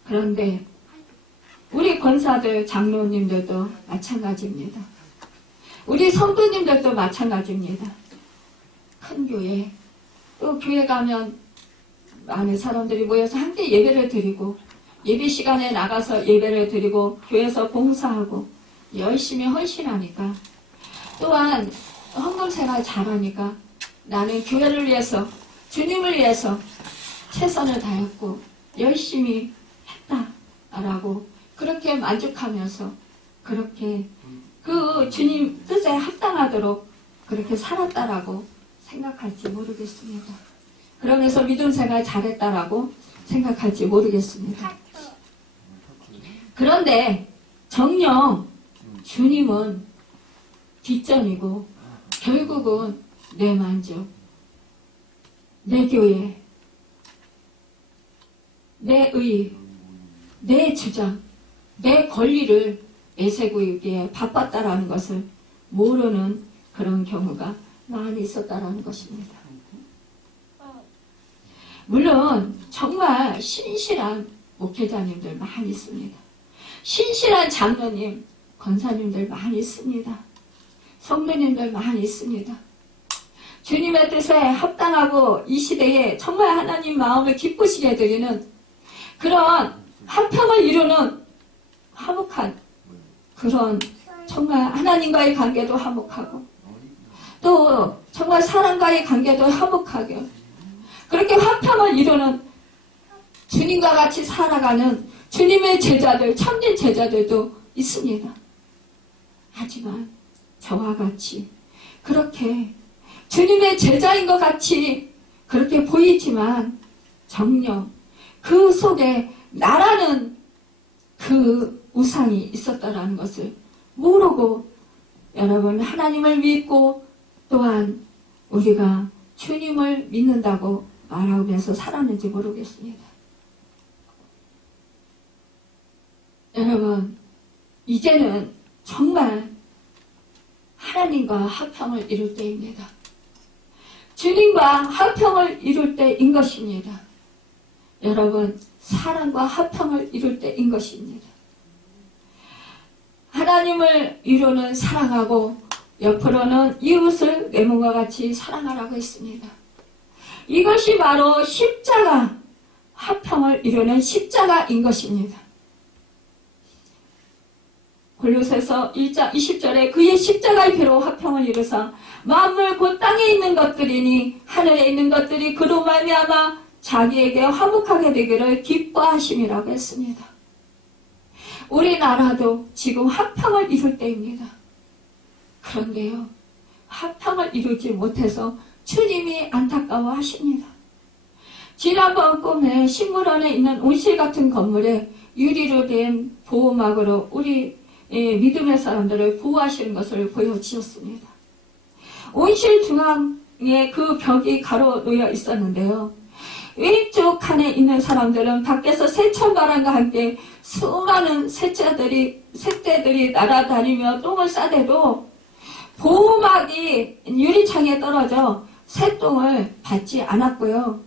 그런데 우리 권사들, 장로님들도 마찬가지입니다. 우리 성도님들도 마찬가지입니다. 큰 교회, 또 교회 가면 많은 사람들이 모여서 함께 예배를 드리고, 예배 시간에 나가서 예배를 드리고, 교회에서 봉사하고, 열심히 헌신하니까, 또한 헌금생활 잘하니까 나는 교회를 위해서, 주님을 위해서 최선을 다했고 열심히 했다라고 그렇게 만족하면서 그렇게 그 주님 뜻에 합당하도록 그렇게 살았다라고 생각할지 모르겠습니다. 그러면서 믿음 생활 잘했다라고 생각할지 모르겠습니다. 그런데 정녕 주님은 뒷전이고 결국은 내 만족, 내 교회, 내 의, 내 주장, 내 권리를 내세우기에 바빴다라는 것을 모르는 그런 경우가 많이 있었다라는 것입니다. 물론 정말 신실한 목회자님들 많이 있습니다. 신실한 장로님, 권사님들 많이 있습니다. 성도님들 많이 있습니다. 주님의 뜻에 합당하고 이 시대에 정말 하나님 마음을 기쁘시게 해드리는 그런 화평을 이루는 화목한 그런 정말 하나님과의 관계도 화목하고 또 정말 사람과의 관계도 화목하게 그렇게 화평을 이루는 주님과 같이 살아가는 주님의 제자들, 참된 제자들도 있습니다. 하지만 저와 같이 그렇게 주님의 제자인 것 같이 그렇게 보이지만 정녕 그 속에 나라는 그 우상이 있었다라는 것을 모르고 여러분 하나님을 믿고 또한 우리가 주님을 믿는다고 말하면서 살았는지 모르겠습니다. 여러분 이제는 정말 하나님과 화평을 이룰 때입니다. 주님과 화평을 이룰 때인 것입니다. 여러분 사랑과 화평을 이룰 때인 것입니다. 하나님을 위로는 사랑하고 옆으로는 이웃을 내 몸과 같이 사랑하라고 했습니다. 이것이 바로 십자가, 화평을 이루는 십자가인 것입니다. 골로새서 1장 20절에 그의 십자가의 피로 화평을 이루사 만물 곧 땅에 있는 것들이니 하늘에 있는 것들이 그로 말미암아 자기에게 화목하게 되기를 기뻐하심이라고 했습니다. 우리나라도 지금 화평을 이룰 때입니다. 그런데요, 화평을 이루지 못해서 주님이 안타까워하십니다. 지난번 꿈에 식물원에 있는 온실 같은 건물에 유리로 된 보호막으로 우리 믿음의 사람들을 보호하시는 것을 보여주셨습니다. 온실 중앙에 그 벽이 가로놓여 있었는데요. 왼쪽 칸에 있는 사람들은 밖에서 새천바람과 함께 수많은 새떼들이 날아다니며 똥을 싸대도 보호막이 유리창에 떨어져 새똥을 받지 않았고요.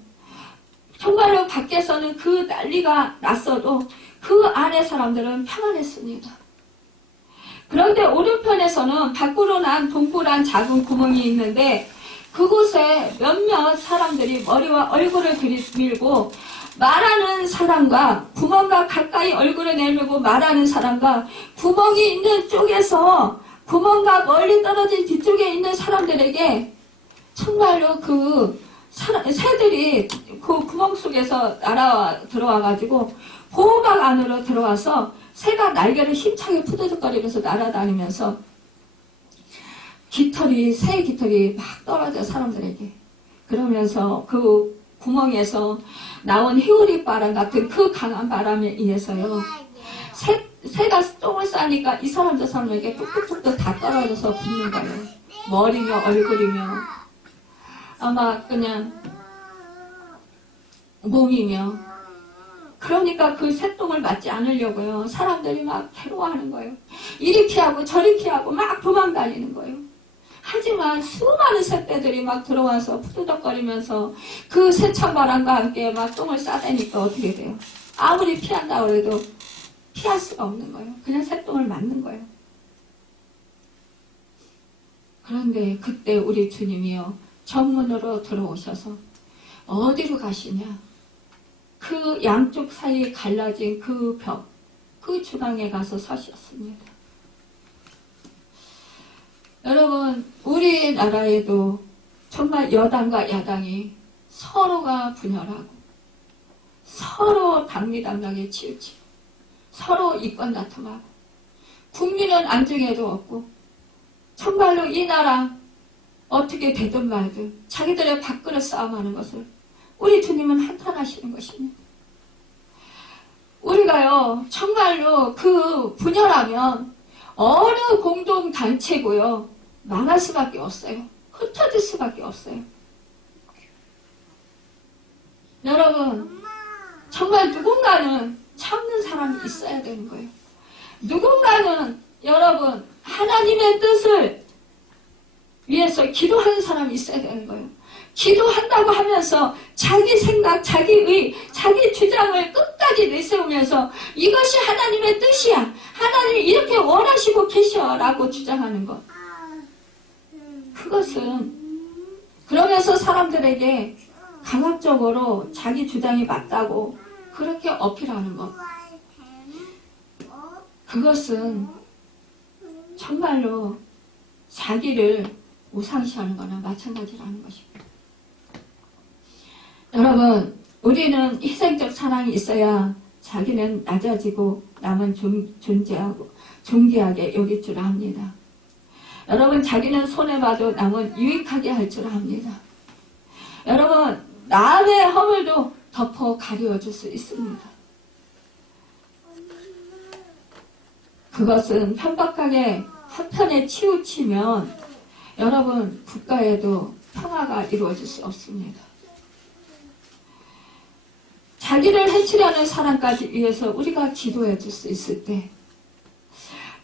정말로 밖에서는 그 난리가 났어도 그 안에 사람들은 평안했습니다. 그런데 오른편에서는 밖으로 난 동그란 작은 구멍이 있는데 그곳에 몇몇 사람들이 머리와 얼굴을 들이밀고 말하는 사람과 구멍과 가까이 얼굴을 내밀고 말하는 사람과 구멍이 있는 쪽에서 구멍과 멀리 떨어진 뒤쪽에 있는 사람들에게 정말로 그 새들이 그 구멍 속에서 들어와가지고 보호막 안으로 들어와서 새가 날개를 힘차게 푸드득거리면서 날아다니면서 새 깃털이 막 떨어져 사람들에게. 그러면서 그 구멍에서 나온 히오리바람 같은 그 강한 바람에 의해서요. 새가 똥을 싸니까 이 사람 저 사람에게 뚝뚝뚝뚝 다 떨어져서 붙는 거예요. 머리며 얼굴이며 아마 그냥 몸이며. 그러니까 그 새똥을 맞지 않으려고요. 사람들이 막 괴로워하는 거예요. 이리 피하고 저리 피하고 막 도망다니는 거예요. 하지만 수많은 새떼들이 막 들어와서 푸드덕거리면서 그 새찬바람과 함께 막 똥을 싸대니까 어떻게 돼요? 아무리 피한다고 해도 피할 수가 없는 거예요. 그냥 새똥을 맞는 거예요. 그런데 그때 우리 주님이요. 정문으로 들어오셔서 어디로 가시냐? 그 양쪽 사이에 갈라진 그 벽, 그 중앙에 가서 서셨습니다. 여러분, 우리나라에도 정말 여당과 야당이 서로가 분열하고 서로 당리당략에 치우치고 서로 이권 다툼하고 국민은 안정에도 없고 정말로 이 나라 어떻게 되든 말든 자기들의 밥그릇 싸움하는 것을 우리 주님은 한탄하시는 것입니다. 우리가요 정말로 그 분열하면 어느 공동단체고요 망할 수밖에 없어요. 흩어질 수밖에 없어요. 여러분, 정말 누군가는 참는 사람이 있어야 되는 거예요. 누군가는 여러분 하나님의 뜻을 위해서 기도하는 사람이 있어야 되는 거예요. 기도한다고 하면서 자기 생각, 자기 의, 자기 주장을 끝까지 내세우면서 이것이 하나님의 뜻이야. 하나님이 이렇게 원하시고 계셔라고 주장하는 것. 그것은 그러면서 사람들에게 강압적으로 자기 주장이 맞다고 그렇게 어필하는 것. 그것은 정말로 자기를 우상시하는 거나 마찬가지라는 것입니다. 여러분, 우리는 희생적 사랑이 있어야 자기는 낮아지고 남은 존재하고 존귀하게 여길 줄 압니다. 여러분, 자기는 손해봐도 남은 유익하게 할 줄 압니다. 여러분, 남의 허물도 덮어 가려줄 수 있습니다. 그것은 편박하게 한편에 치우치면 여러분 국가에도 평화가 이루어질 수 없습니다. 자기를 해치려는 사람까지 위해서 우리가 기도해 줄 수 있을 때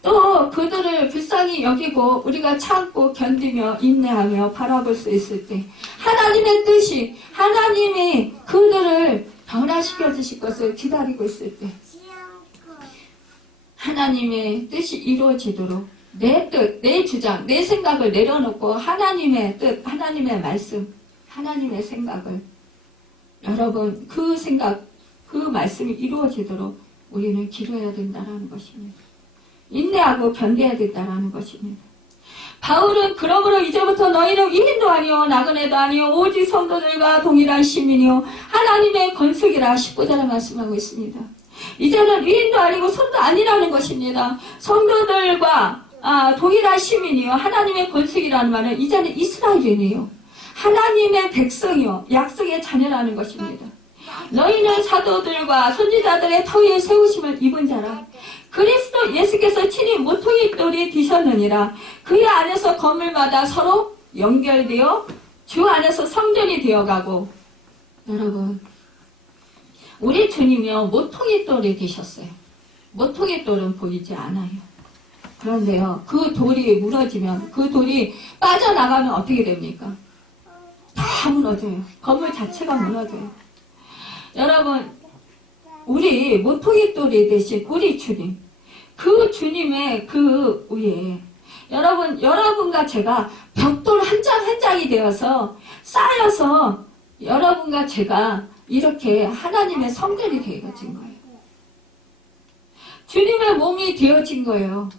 또 그들을 불쌍히 여기고 우리가 참고 견디며 인내하며 바라볼 수 있을 때 하나님의 뜻이 하나님이 그들을 변화시켜 주실 것을 기다리고 있을 때 하나님의 뜻이 이루어지도록 내 뜻, 내 주장, 내 생각을 내려놓고 하나님의 뜻, 하나님의 말씀, 하나님의 생각을 여러분 그 생각, 그 말씀이 이루어지도록 우리는 기도해야 된다는 것입니다. 인내하고 견뎌야 된다는 것입니다. 바울은 그러므로 이제부터 너희는 위인도 아니요 나그네도 아니요 오직 성도들과 동일한 시민이요 하나님의 건축이라 19절에 말씀하고 있습니다. 이제는 위인도 아니고 성도 아니라는 것입니다. 성도들과 동일한 시민이요 하나님의 건축이라는 말은 이제는 이스라엘인이요 하나님의 백성이요 약속의 자녀라는 것입니다. 너희는 사도들과 선지자들의 터위에 세우심을 입은 자라. 그리스도 예수께서 친히 모퉁이 돌이 되셨느니라. 그의 안에서 건물마다 서로 연결되어 주 안에서 성전이 되어가고. 여러분, 우리 주님이요 모퉁이 돌이 되셨어요. 모퉁이 돌은 보이지 않아요. 그런데요 그 돌이 무너지면 그 돌이 빠져나가면 어떻게 됩니까? 다 무너져요. 건물 자체가 무너져요. 여러분, 우리 모퉁이 돌이 되신 우리 주님, 그 주님의 그 위에 여러분과 제가 벽돌 한 장 한 장이 되어서 쌓여서 여러분과 제가 이렇게 하나님의 성전이 되어진 거예요. 주님의 몸이 되어진 거예요.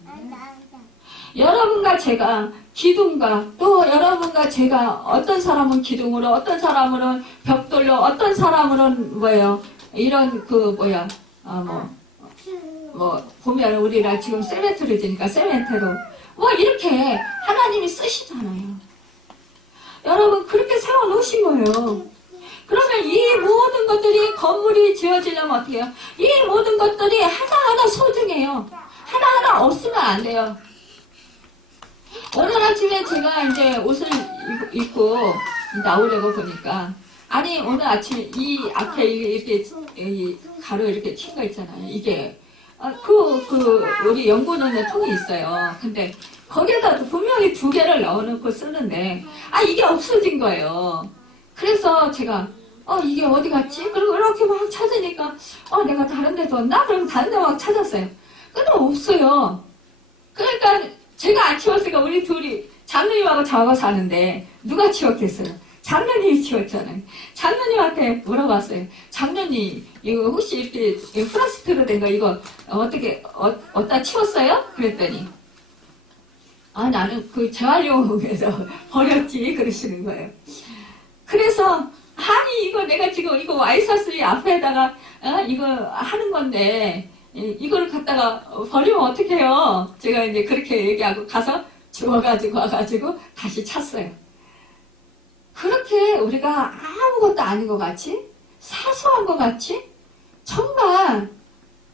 여러분과 제가 기둥과 또 여러분과 제가 어떤 사람은 기둥으로 어떤 사람은 벽돌로 어떤 사람은 뭐예요 이런 보면 우리가 지금 세멘트를 지니까 세멘트로 이렇게 하나님이 쓰시잖아요. 여러분 그렇게 세워놓으신 거예요. 그러면 이 모든 것들이 건물이 지어지려면 어떻게 해요? 이 모든 것들이 하나하나 소중해요. 하나하나 없으면 안 돼요. 오늘 아침에 제가 이제 옷을 입고 나오려고 보니까 아니 오늘 아침에 이 앞에 이렇게 가로 이렇게 튄 거 있잖아요. 이게 우리 연고 넣는 통이 있어요. 근데 거기에다 분명히 2개를 넣어놓고 쓰는데 이게 없어진 거예요. 그래서 제가 이게 어디 갔지? 그리고 이렇게 막 찾으니까 내가 다른 데 뒀나? 그럼 다른 데 막 찾았어요. 근데 없어요. 그러니까 제가 안 치웠으니까 우리 둘이 장로님하고 저하고 사는데 누가 치웠겠어요? 장로님이 치웠잖아요. 장로님한테 물어봤어요. 장로님 이거 혹시 이렇게 플라스틱으로 된 거 이거 어떻게 어디다 치웠어요? 그랬더니 아, 나는 그 재활용해서 버렸지. 그러시는 거예요. 그래서, 아니, 이거 내가 지금 이거 와이셔츠 앞에다가, 이거 하는 건데, 이거를 갖다가 버리면 어떡해요? 제가 이제 그렇게 얘기하고 가서 주워가지고 와가지고 다시 찼어요. 그렇게 우리가 아무것도 아닌 것 같이, 사소한 것 같이, 정말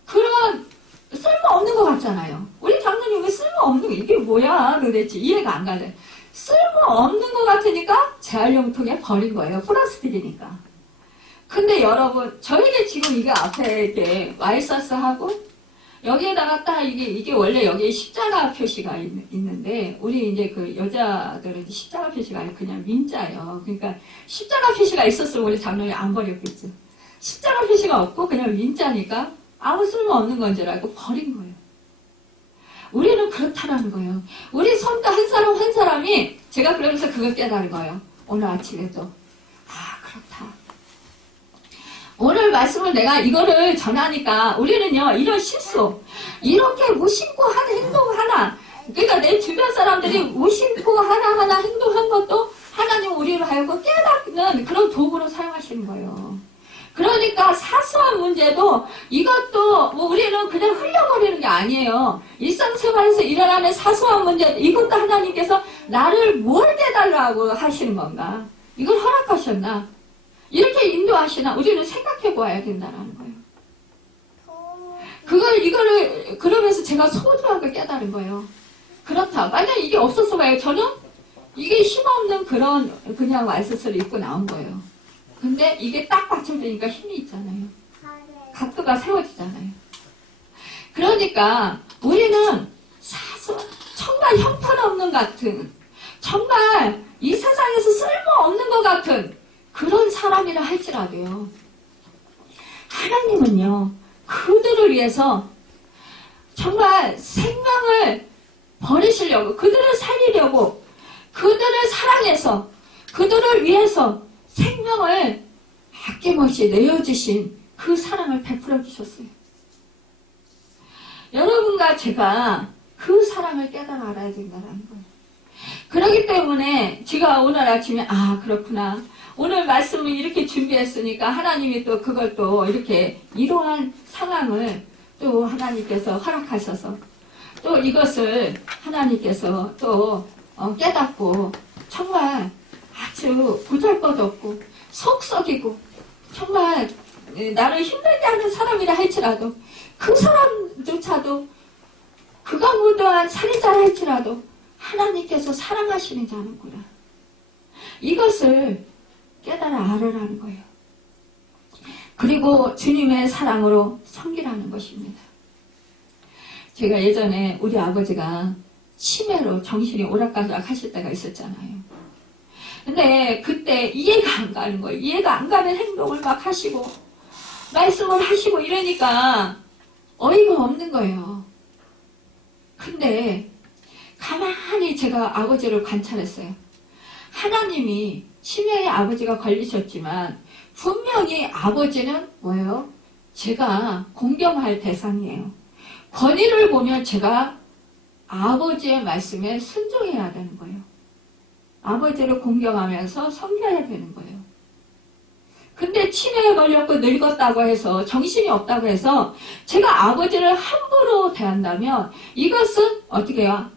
그런 쓸모없는 것 같잖아요. 우리 장로님 왜 쓸모없는 거, 이게 뭐야 도대체 이해가 안 가네. 쓸모없는 것 같으니까 재활용통에 버린 거예요. 플라스틱이니까. 근데 여러분, 저에게 지금 이게 앞에 이렇게 와이셔츠하고 여기에다가 딱 이게 원래 여기에 십자가 표시가 있는데, 우리 이제 그 여자들은 십자가 표시가 아니고 그냥 민자예요. 그러니까 십자가 표시가 있었으면 우리 장로님 안 버렸겠죠. 십자가 표시가 없고 그냥 민자니까 아무 쓸모없는 건 줄 알고 버린 거예요. 우리는 그렇다라는 거예요. 우리 성도 한 사람 한 사람이, 제가 그러면서 그걸 깨달은 거예요. 오늘 아침에도. 아, 그렇다. 오늘 말씀을 내가 이거를 전하니까 우리는요, 이런 실수, 이렇게 무심코 하는 행동 하나, 그러니까 내 주변 사람들이 무심코 하나하나 행동한 것도 하나님 우리를 하여금 깨닫는 그런 도구로 사용하시는 거예요. 그러니까 사소한 문제도 이것도 뭐 우리는 그냥 흘려버리는 게 아니에요. 일상생활에서 일어나는 사소한 문제, 이것도 하나님께서 나를 뭘 깨달으라고 하시는 건가? 이걸 허락하셨나? 이렇게 인도하시나? 우리는 생각해 보아야 된다는 거예요. 이거를, 그러면서 제가 소중하게 깨달은 거예요. 그렇다. 만약 이게 없었어 봐요. 저는 이게 힘없는 그냥 와이셔츠를 입고 나온 거예요. 근데 이게 딱 받쳐주니까 힘이 있잖아요. 각도가 세워지잖아요. 그러니까 우리는 정말 형편없는 같은, 정말 이 세상에서 쓸모없는 것 같은 그런 사람이라 할지라도요, 하나님은요, 그들을 위해서 정말 생명을 버리시려고, 그들을 살리려고, 그들을 사랑해서, 그들을 위해서 생명을 아낌없이 내어주신 그 사랑을 베풀어 주셨어요. 여러분과 제가 그 사랑을 깨달아 알아야 된다는 거예요. 그렇기 때문에 제가 오늘 아침에, 아, 그렇구나. 오늘 말씀을 이렇게 준비했으니까 하나님이 또 그걸 또 이렇게 이러한 상황을 또 하나님께서 허락하셔서 또 이것을 하나님께서 또 깨닫고 정말 아주 보잘것없고 속썩이고 정말 나를 힘들게 하는 사람이라 할지라도 그 사람조차도 그가 무도한 살인자라 할지라도 하나님께서 사랑하시는 자는구나. 이것을 깨달아 알으라는 거예요. 그리고 주님의 사랑으로 섬기라는 것입니다. 제가 예전에 우리 아버지가 치매로 정신이 오락가락 하실 때가 있었잖아요. 근데 그때 이해가 안 가는 거예요. 이해가 안 가는 행동을 막 하시고 말씀을 하시고 이러니까 어이가 없는 거예요. 근데 가만히 제가 아버지를 관찰했어요. 하나님이 치매에 아버지가 걸리셨지만 분명히 아버지는 뭐예요? 제가 공경할 대상이에요. 권위를 보면 제가 아버지의 말씀에 순종해야 되는 거예요. 아버지를 공경하면서 섬겨야 되는 거예요. 근데 치매에 걸렸고 늙었다고 해서 정신이 없다고 해서 제가 아버지를 함부로 대한다면 이것은 어떻게 해요?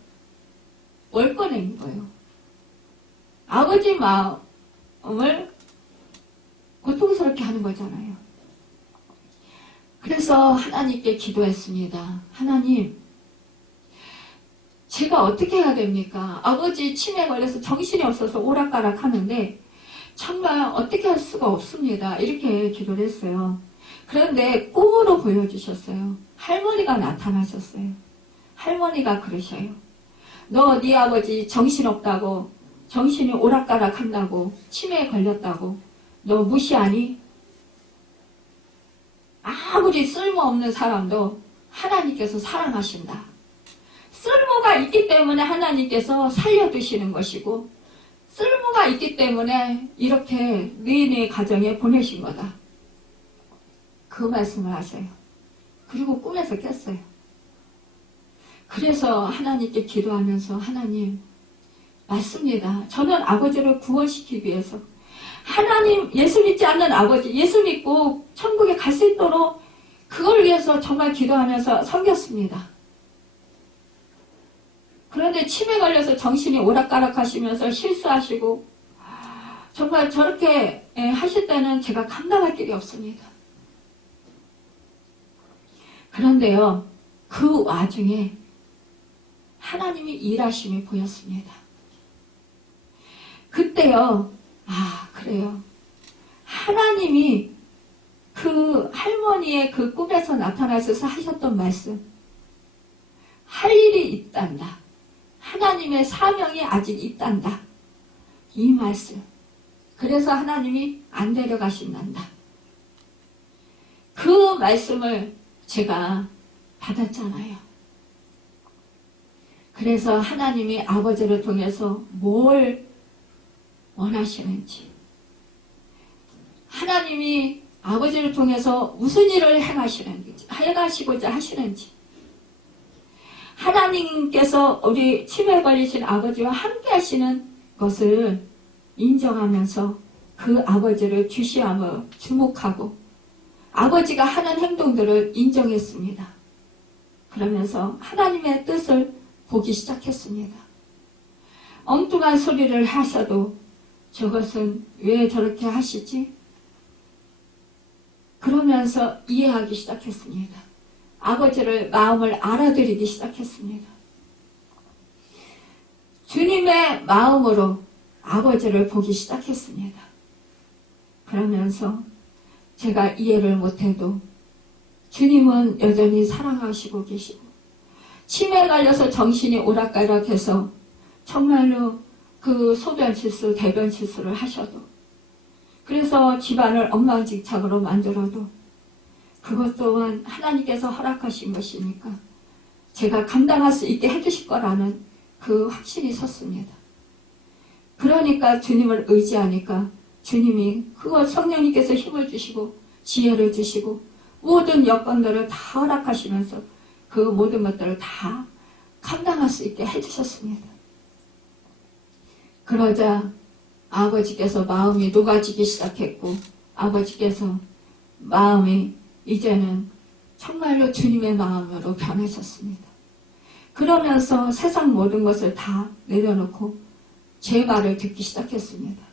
월권행인 거예요. 아버지 마음을 고통스럽게 하는 거잖아요. 그래서 하나님께 기도했습니다. 하나님, 제가 어떻게 해야 됩니까? 아버지 치매에 걸려서 정신이 없어서 오락가락 하는데 정말 어떻게 할 수가 없습니다. 이렇게 기도를 했어요. 그런데 꿈으로 보여주셨어요. 할머니가 나타나셨어요. 할머니가 그러셔요. 너 네 아버지 정신없다고, 정신이 오락가락 한다고, 치매에 걸렸다고 너 무시하니? 아무리 쓸모없는 사람도 하나님께서 사랑하신다. 쓸모가 있기 때문에 하나님께서 살려두시는 것이고 쓸모가 있기 때문에 이렇게 너희네 가정에 보내신 거다. 그 말씀을 하셔요. 그리고 꿈에서 깼어요. 그래서 하나님께 기도하면서 하나님, 맞습니다. 저는 아버지를 구원시키기 위해서 하나님 예수 믿지 않는 아버지, 예수 믿고 천국에 갈 수 있도록 그걸 위해서 정말 기도하면서 섬겼습니다. 그런데 치매 걸려서 정신이 오락가락 하시면서 실수하시고 정말 저렇게 하실 때는 제가 감당할 길이 없습니다. 그런데요, 그 와중에 하나님이 일하심이 보였습니다. 그때요, 그래요. 하나님이 그 할머니의 그 꿈에서 나타나셔서 하셨던 말씀, 할 일이 있단다. 하나님의 사명이 아직 있단다. 이 말씀. 그래서 하나님이 안 데려가신단다. 그 말씀을 제가 받았잖아요. 그래서 하나님이 아버지를 통해서 뭘 원하시는지, 하나님이 아버지를 통해서 무슨 일을 행하시고자 하시는지, 하나님께서 우리 치매 걸리신 아버지와 함께 하시는 것을 인정하면서 그 아버지를 주시하며 주목하고 아버지가 하는 행동들을 인정했습니다. 그러면서 하나님의 뜻을 보기 시작했습니다. 엉뚱한 소리를 하셔도 저것은 왜 저렇게 하시지? 그러면서 이해하기 시작했습니다. 아버지를 마음을 알아들이기 시작했습니다. 주님의 마음으로 아버지를 보기 시작했습니다. 그러면서 제가 이해를 못해도 주님은 여전히 사랑하시고 계시고 치매에 걸려서 정신이 오락가락해서 정말로 그 소변 실수, 대변 실수를 하셔도 그래서 집안을 엉망진창으로 만들어도 그것 또한 하나님께서 허락하신 것이니까 제가 감당할 수 있게 해주실 거라는 그 확신이 섰습니다. 그러니까 주님을 의지하니까 주님이 그걸 성령님께서 힘을 주시고 지혜를 주시고 모든 여건들을 다 허락하시면서 그 모든 것들을 다 감당할 수 있게 해주셨습니다. 그러자 아버지께서 마음이 녹아지기 시작했고 아버지께서 마음이 이제는 정말로 주님의 마음으로 변하셨습니다. 그러면서 세상 모든 것을 다 내려놓고 제 말을 듣기 시작했습니다.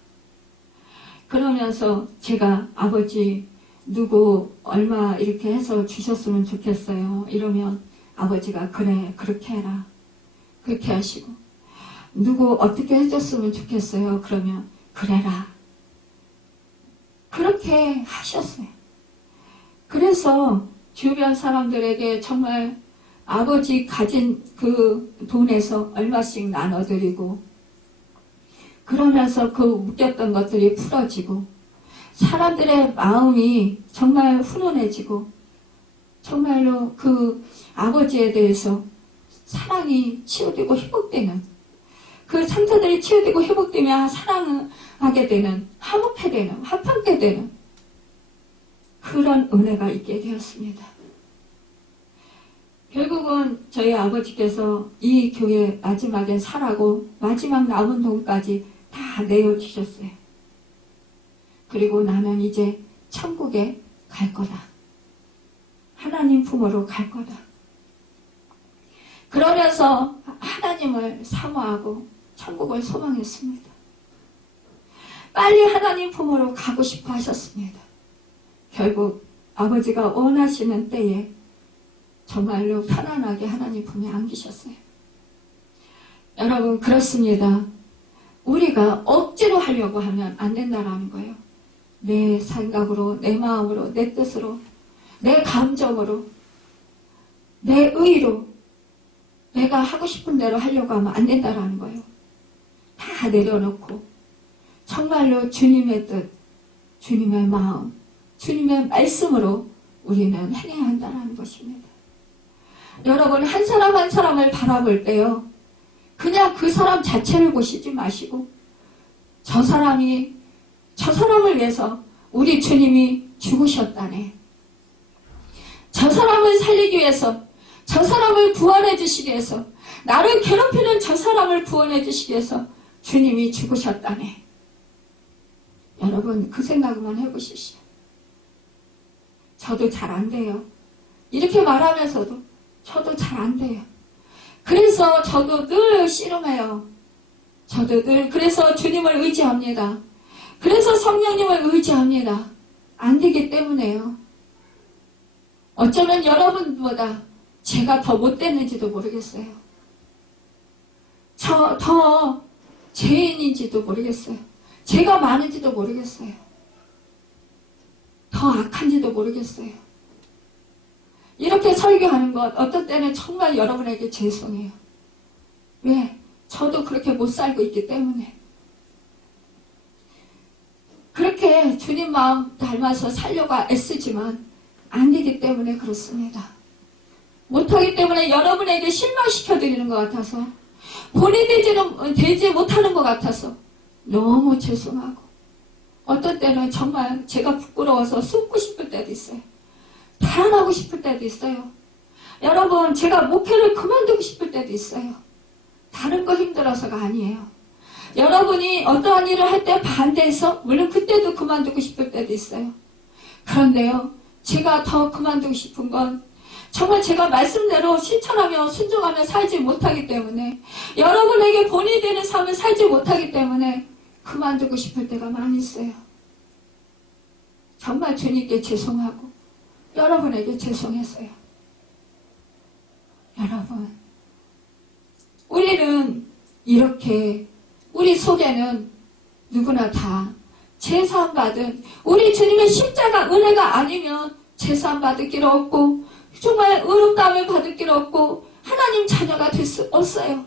그러면서 제가 아버지 누구 얼마 이렇게 해서 주셨으면 좋겠어요. 이러면 아버지가 그래 그렇게 해라. 그렇게 하시고 누구 어떻게 해줬으면 좋겠어요. 그러면 그래라. 그렇게 하셨어요. 그래서 주변 사람들에게 정말 아버지 가진 그 돈에서 얼마씩 나눠드리고 그러면서 그 묶였던 것들이 풀어지고 사람들의 마음이 정말 훈훈해지고 정말로 그 아버지에 대해서 사랑이 치유되고 회복되는 그 상처들이 치유되고 회복되며 사랑하게 되는 화목하게 되는 화평케 되는 그런 은혜가 있게 되었습니다. 결국은 저희 아버지께서 이 교회 마지막엔 사라고 마지막 남은 돈까지 다 내어주셨어요. 그리고 나는 이제 천국에 갈 거다. 하나님 품으로 갈 거다. 그러면서 하나님을 사모하고 천국을 소망했습니다. 빨리 하나님 품으로 가고 싶어 하셨습니다. 결국 아버지가 원하시는 때에 정말로 편안하게 하나님 품에 안기셨어요. 여러분 그렇습니다. 우리가 억지로 하려고 하면 안 된다라는 거예요. 내 생각으로, 내 마음으로, 내 뜻으로, 내 감정으로, 내 의로 내가 하고 싶은 대로 하려고 하면 안 된다라는 거예요. 다 내려놓고 정말로 주님의 뜻, 주님의 마음, 주님의 말씀으로 우리는 행해야 한다는 것입니다. 여러분 한 사람 한 사람을 바라볼 때요. 그냥 그 사람 자체를 보시지 마시고 저 사람을 위해서 우리 주님이 죽으셨다네. 저 사람을 살리기 위해서 저 사람을 구원해 주시기 위해서, 나를 괴롭히는 저 사람을 구원해 주시기 위해서 주님이 죽으셨다네. 여러분 그 생각만 해보십시오. 저도 잘 안 돼요. 이렇게 말하면서도 저도 잘 안 돼요. 그래서 저도 늘 씨름해요. 저도 늘 그래서 주님을 의지합니다. 그래서 성령님을 의지합니다. 안 되기 때문에요. 어쩌면 여러분보다 제가 더 못됐는지도 모르겠어요. 저 더 죄인인지도 모르겠어요. 죄가 많은지도 모르겠어요. 더 악한지도 모르겠어요. 이렇게 설교하는 것 어떤 때는 정말 여러분에게 죄송해요. 왜? 저도 그렇게 못 살고 있기 때문에. 그렇게 주님 마음 닮아서 살려고 애쓰지만 안 되기 때문에 그렇습니다. 못하기 때문에 여러분에게 실망시켜드리는 것 같아서, 본이 되지 못하는 것 같아서 너무 죄송하고, 어떤 때는 정말 제가 부끄러워서 숨고 싶을 때도 있어요. 탈환하고 싶을 때도 있어요. 여러분, 제가 목회를 그만두고 싶을 때도 있어요. 다른 거 힘들어서가 아니에요. 여러분이 어떠한 일을 할 때 반대해서, 물론 그때도 그만두고 싶을 때도 있어요. 그런데요, 제가 더 그만두고 싶은 건 정말 제가 말씀대로 실천하며 순종하며 살지 못하기 때문에, 여러분에게 본이 되는 삶을 살지 못하기 때문에 그만두고 싶을 때가 많이 있어요. 정말 주님께 죄송하고 여러분에게 죄송했어요. 여러분, 우리는 이렇게, 우리 속에는 누구나 다 제사함 받은, 우리 주님의 십자가 은혜가 아니면 제사함 받을 길 없고 정말 의롭다함을 받을 길 없고 하나님 자녀가 될 수 없어요.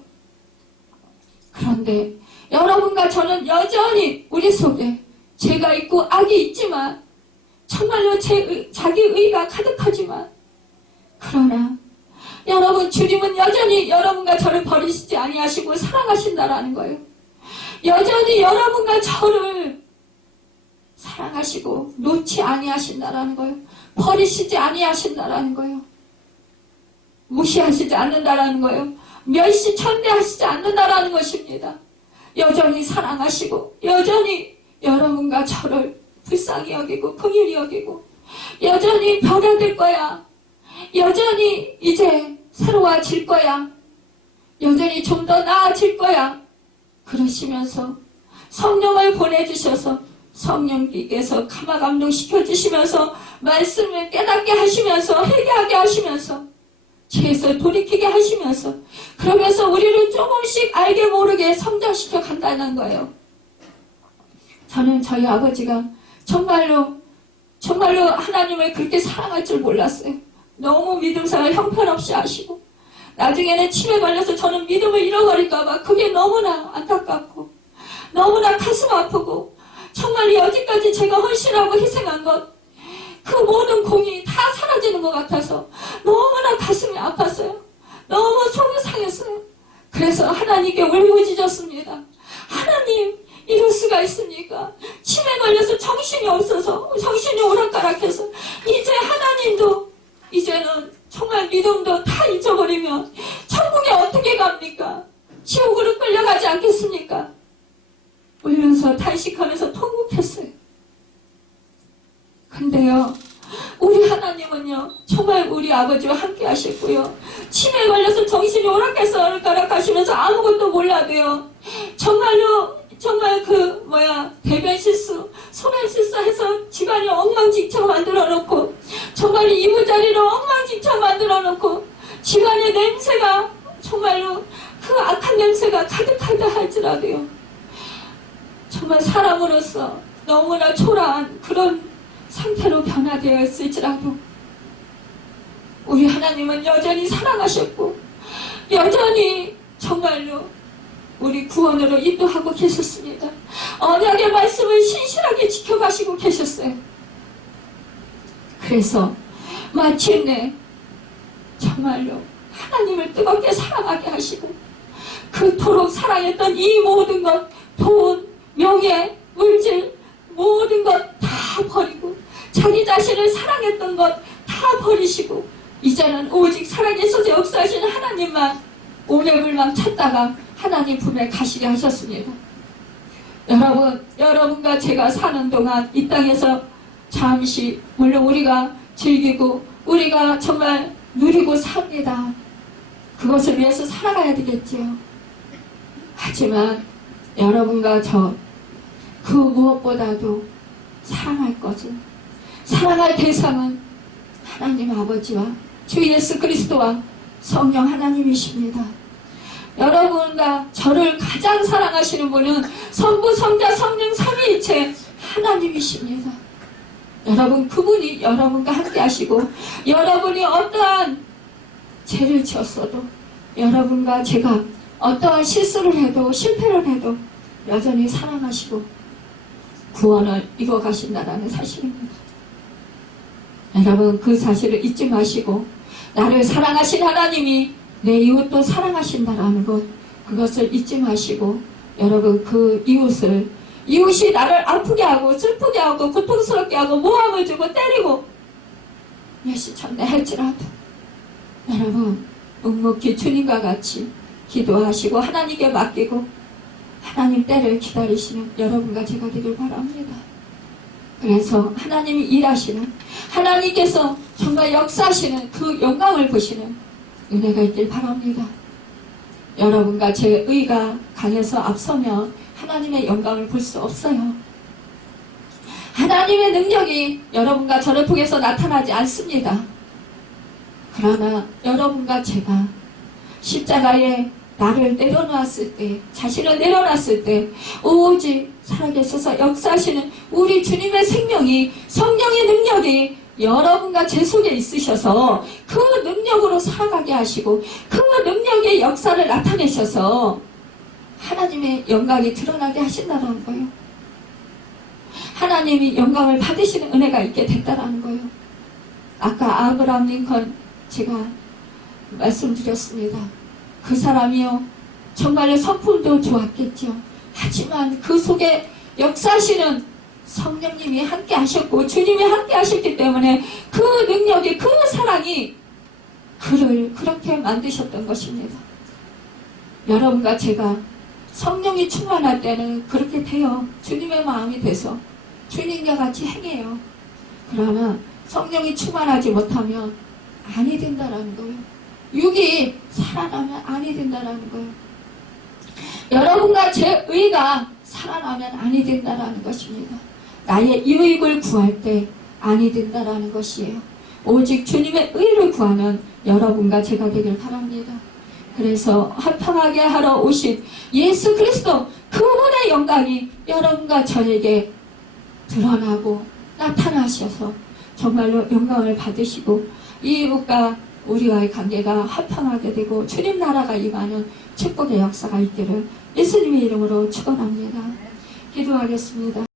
그런데 여러분과 저는 여전히 우리 속에 죄가 있고 악이 있지만, 정말로 자기 의가 가득하지만, 그러나 여러분, 주님은 여전히 여러분과 저를 버리시지 아니하시고 사랑하신다라는 거예요. 여전히 여러분과 저를 사랑하시고 놓지 아니하신다라는 거예요. 버리시지 아니하신다라는 거예요. 무시하시지 않는다라는 거예요. 멸시천대하시지 않는다라는 것입니다. 여전히 사랑하시고 여전히 여러분과 저를 불쌍히 여기고 긍휼히 여기고, 여전히 변화될 거야. 여전히 이제 새로워질 거야. 여전히 좀 더 나아질 거야. 그러시면서 성령을 보내주셔서 성령께서 감화감동시켜 주시면서 말씀을 깨닫게 하시면서 회개하게 하시면서 죄에서 돌이키게 하시면서, 그러면서 우리를 조금씩 알게 모르게 성장시켜 간다는 거예요. 저는 저희 아버지가 정말로 하나님을 그렇게 사랑할 줄 몰랐어요. 너무 믿음생활 형편없이 하시고, 나중에는 치매 걸려서 저는 믿음을 잃어버릴까봐 그게 너무나 안타깝고 너무나 가슴 아프고, 정말 여지까지 제가 헌신하고 희생한 것, 그 모든 공이 다 사라지는 것 같아서 너무나 가슴이 아팠어요. 너무 속이 상했어요. 그래서 하나님께 울부짖었습니다. 하나님, 이럴 수가 있습니까? 치매 걸려서 정신이 없어서, 정신이 오락가락해서 이제 하나님도 이제는 정말 믿음도 다 잊어버리면 천국에 어떻게 갑니까? 지옥으로 끌려가지 않겠습니까? 울면서 탄식하면서 통곡했어요. 근데요, 우리 하나님은요, 정말 우리 아버지와 함께 하셨고요, 치매에 걸려서 정신이 오락해서 오락가락하시면서 아무것도 몰라도요, 정말로 정말 대변 실수, 소변 실수해서 집안이 엉망진창 만들어 놓고, 정말 이부자리로 엉망진창 만들어 놓고, 집안의 냄새가 정말로 그 악한 냄새가 가득하다 할지라도요, 정말 사람으로서 너무나 초라한 그런 상태로 변화되어 있을지라도 우리 하나님은 여전히 사랑하셨고, 여전히 정말로 우리 구원으로 인도하고 계셨습니다. 언약의 말씀을 신실하게 지켜가시고 계셨어요. 그래서 마침내 정말로 하나님을 뜨겁게 사랑하게 하시고, 그토록 사랑했던 이 모든 것, 돈, 명예, 물질, 모든 것 다 버리고, 자기 자신을 사랑했던 것 다 버리시고 이제는 오직 살아계셔서 역사하시는 하나님만 오매불망 찾다가 하나님 품에 가시게 하셨습니다. 여러분과 제가 사는 동안 이 땅에서 잠시 물론 우리가 즐기고 우리가 정말 누리고 삽니다. 그것을 위해서 살아가야 되겠지요. 하지만 여러분과 저 그 무엇보다도 사랑할 것은, 사랑할 대상은 하나님 아버지와 주 예수 그리스도와 성령 하나님이십니다. 여러분과 저를 가장 사랑하시는 분은 성부, 성자, 성령 삼위일체 하나님이십니다. 여러분, 그분이 여러분과 함께 하시고 여러분이 어떠한 죄를 지었어도 여러분과 제가 어떠한 실수를 해도 실패를 해도 여전히 사랑하시고 구원을 이뤄 가신다는 사실입니다. 여러분, 그 사실을 잊지 마시고 나를 사랑하신 하나님이 내 이웃도 사랑하신다라는 것, 그것을 잊지 마시고 여러분, 그 이웃이 나를 아프게 하고 슬프게 하고 고통스럽게 하고 모함을 주고 때리고 멸시천대 할지라도 여러분 묵묵히 주님과 같이 기도하시고 하나님께 맡기고 하나님 때를 기다리시는 여러분과 제가 되길 바랍니다. 그래서 하나님이 일하시는, 하나님께서 정말 역사하시는 그 영광을 보시는 은혜가 있길 바랍니다. 여러분과 제 의가 강해서 앞서면 하나님의 영광을 볼 수 없어요. 하나님의 능력이 여러분과 저를 통해서 나타나지 않습니다. 그러나 여러분과 제가 십자가에 나를 내려놨을 때, 자신을 내려놨을 때 오직 살아계셔서 역사하시는 우리 주님의 생명이, 성령의 능력이 여러분과 제 속에 있으셔서 그 능력으로 살아가게 하시고 그 능력의 역사를 나타내셔서 하나님의 영광이 드러나게 하신다는 거예요. 하나님이 영광을 받으시는 은혜가 있게 됐다는 거예요. 아까 아브라함 링컨 제가 말씀드렸습니다. 그 사람이요 정말로 성품도 좋았겠죠. 하지만 그 속에 역사하시는 성령님이 함께 하셨고 주님이 함께 하셨기 때문에 그 능력이, 그 사랑이 그를 그렇게 만드셨던 것입니다. 여러분과 제가 성령이 충만할 때는 그렇게 돼요. 주님의 마음이 돼서 주님과 같이 행해요. 그러나 성령이 충만하지 못하면 아니 된다라는 거예요. 육이 살아나면 아니 된다라는 거예요. 여러분과 제 의가 살아나면 아니 된다라는 것입니다. 나의 유익을 구할 때 아니 된다라는 것이에요. 오직 주님의 의를 구하면 여러분과 제가 되길 바랍니다. 그래서 화평하게 하러 오신 예수 그리스도 그분의 영광이 여러분과 저에게 드러나고 나타나셔서 정말로 영광을 받으시고 이웃과 우리와의 관계가 화평하게 되고 주님 나라가 임하는 축복의 역사가 있기를 예수님의 이름으로 축원합니다. 기도하겠습니다.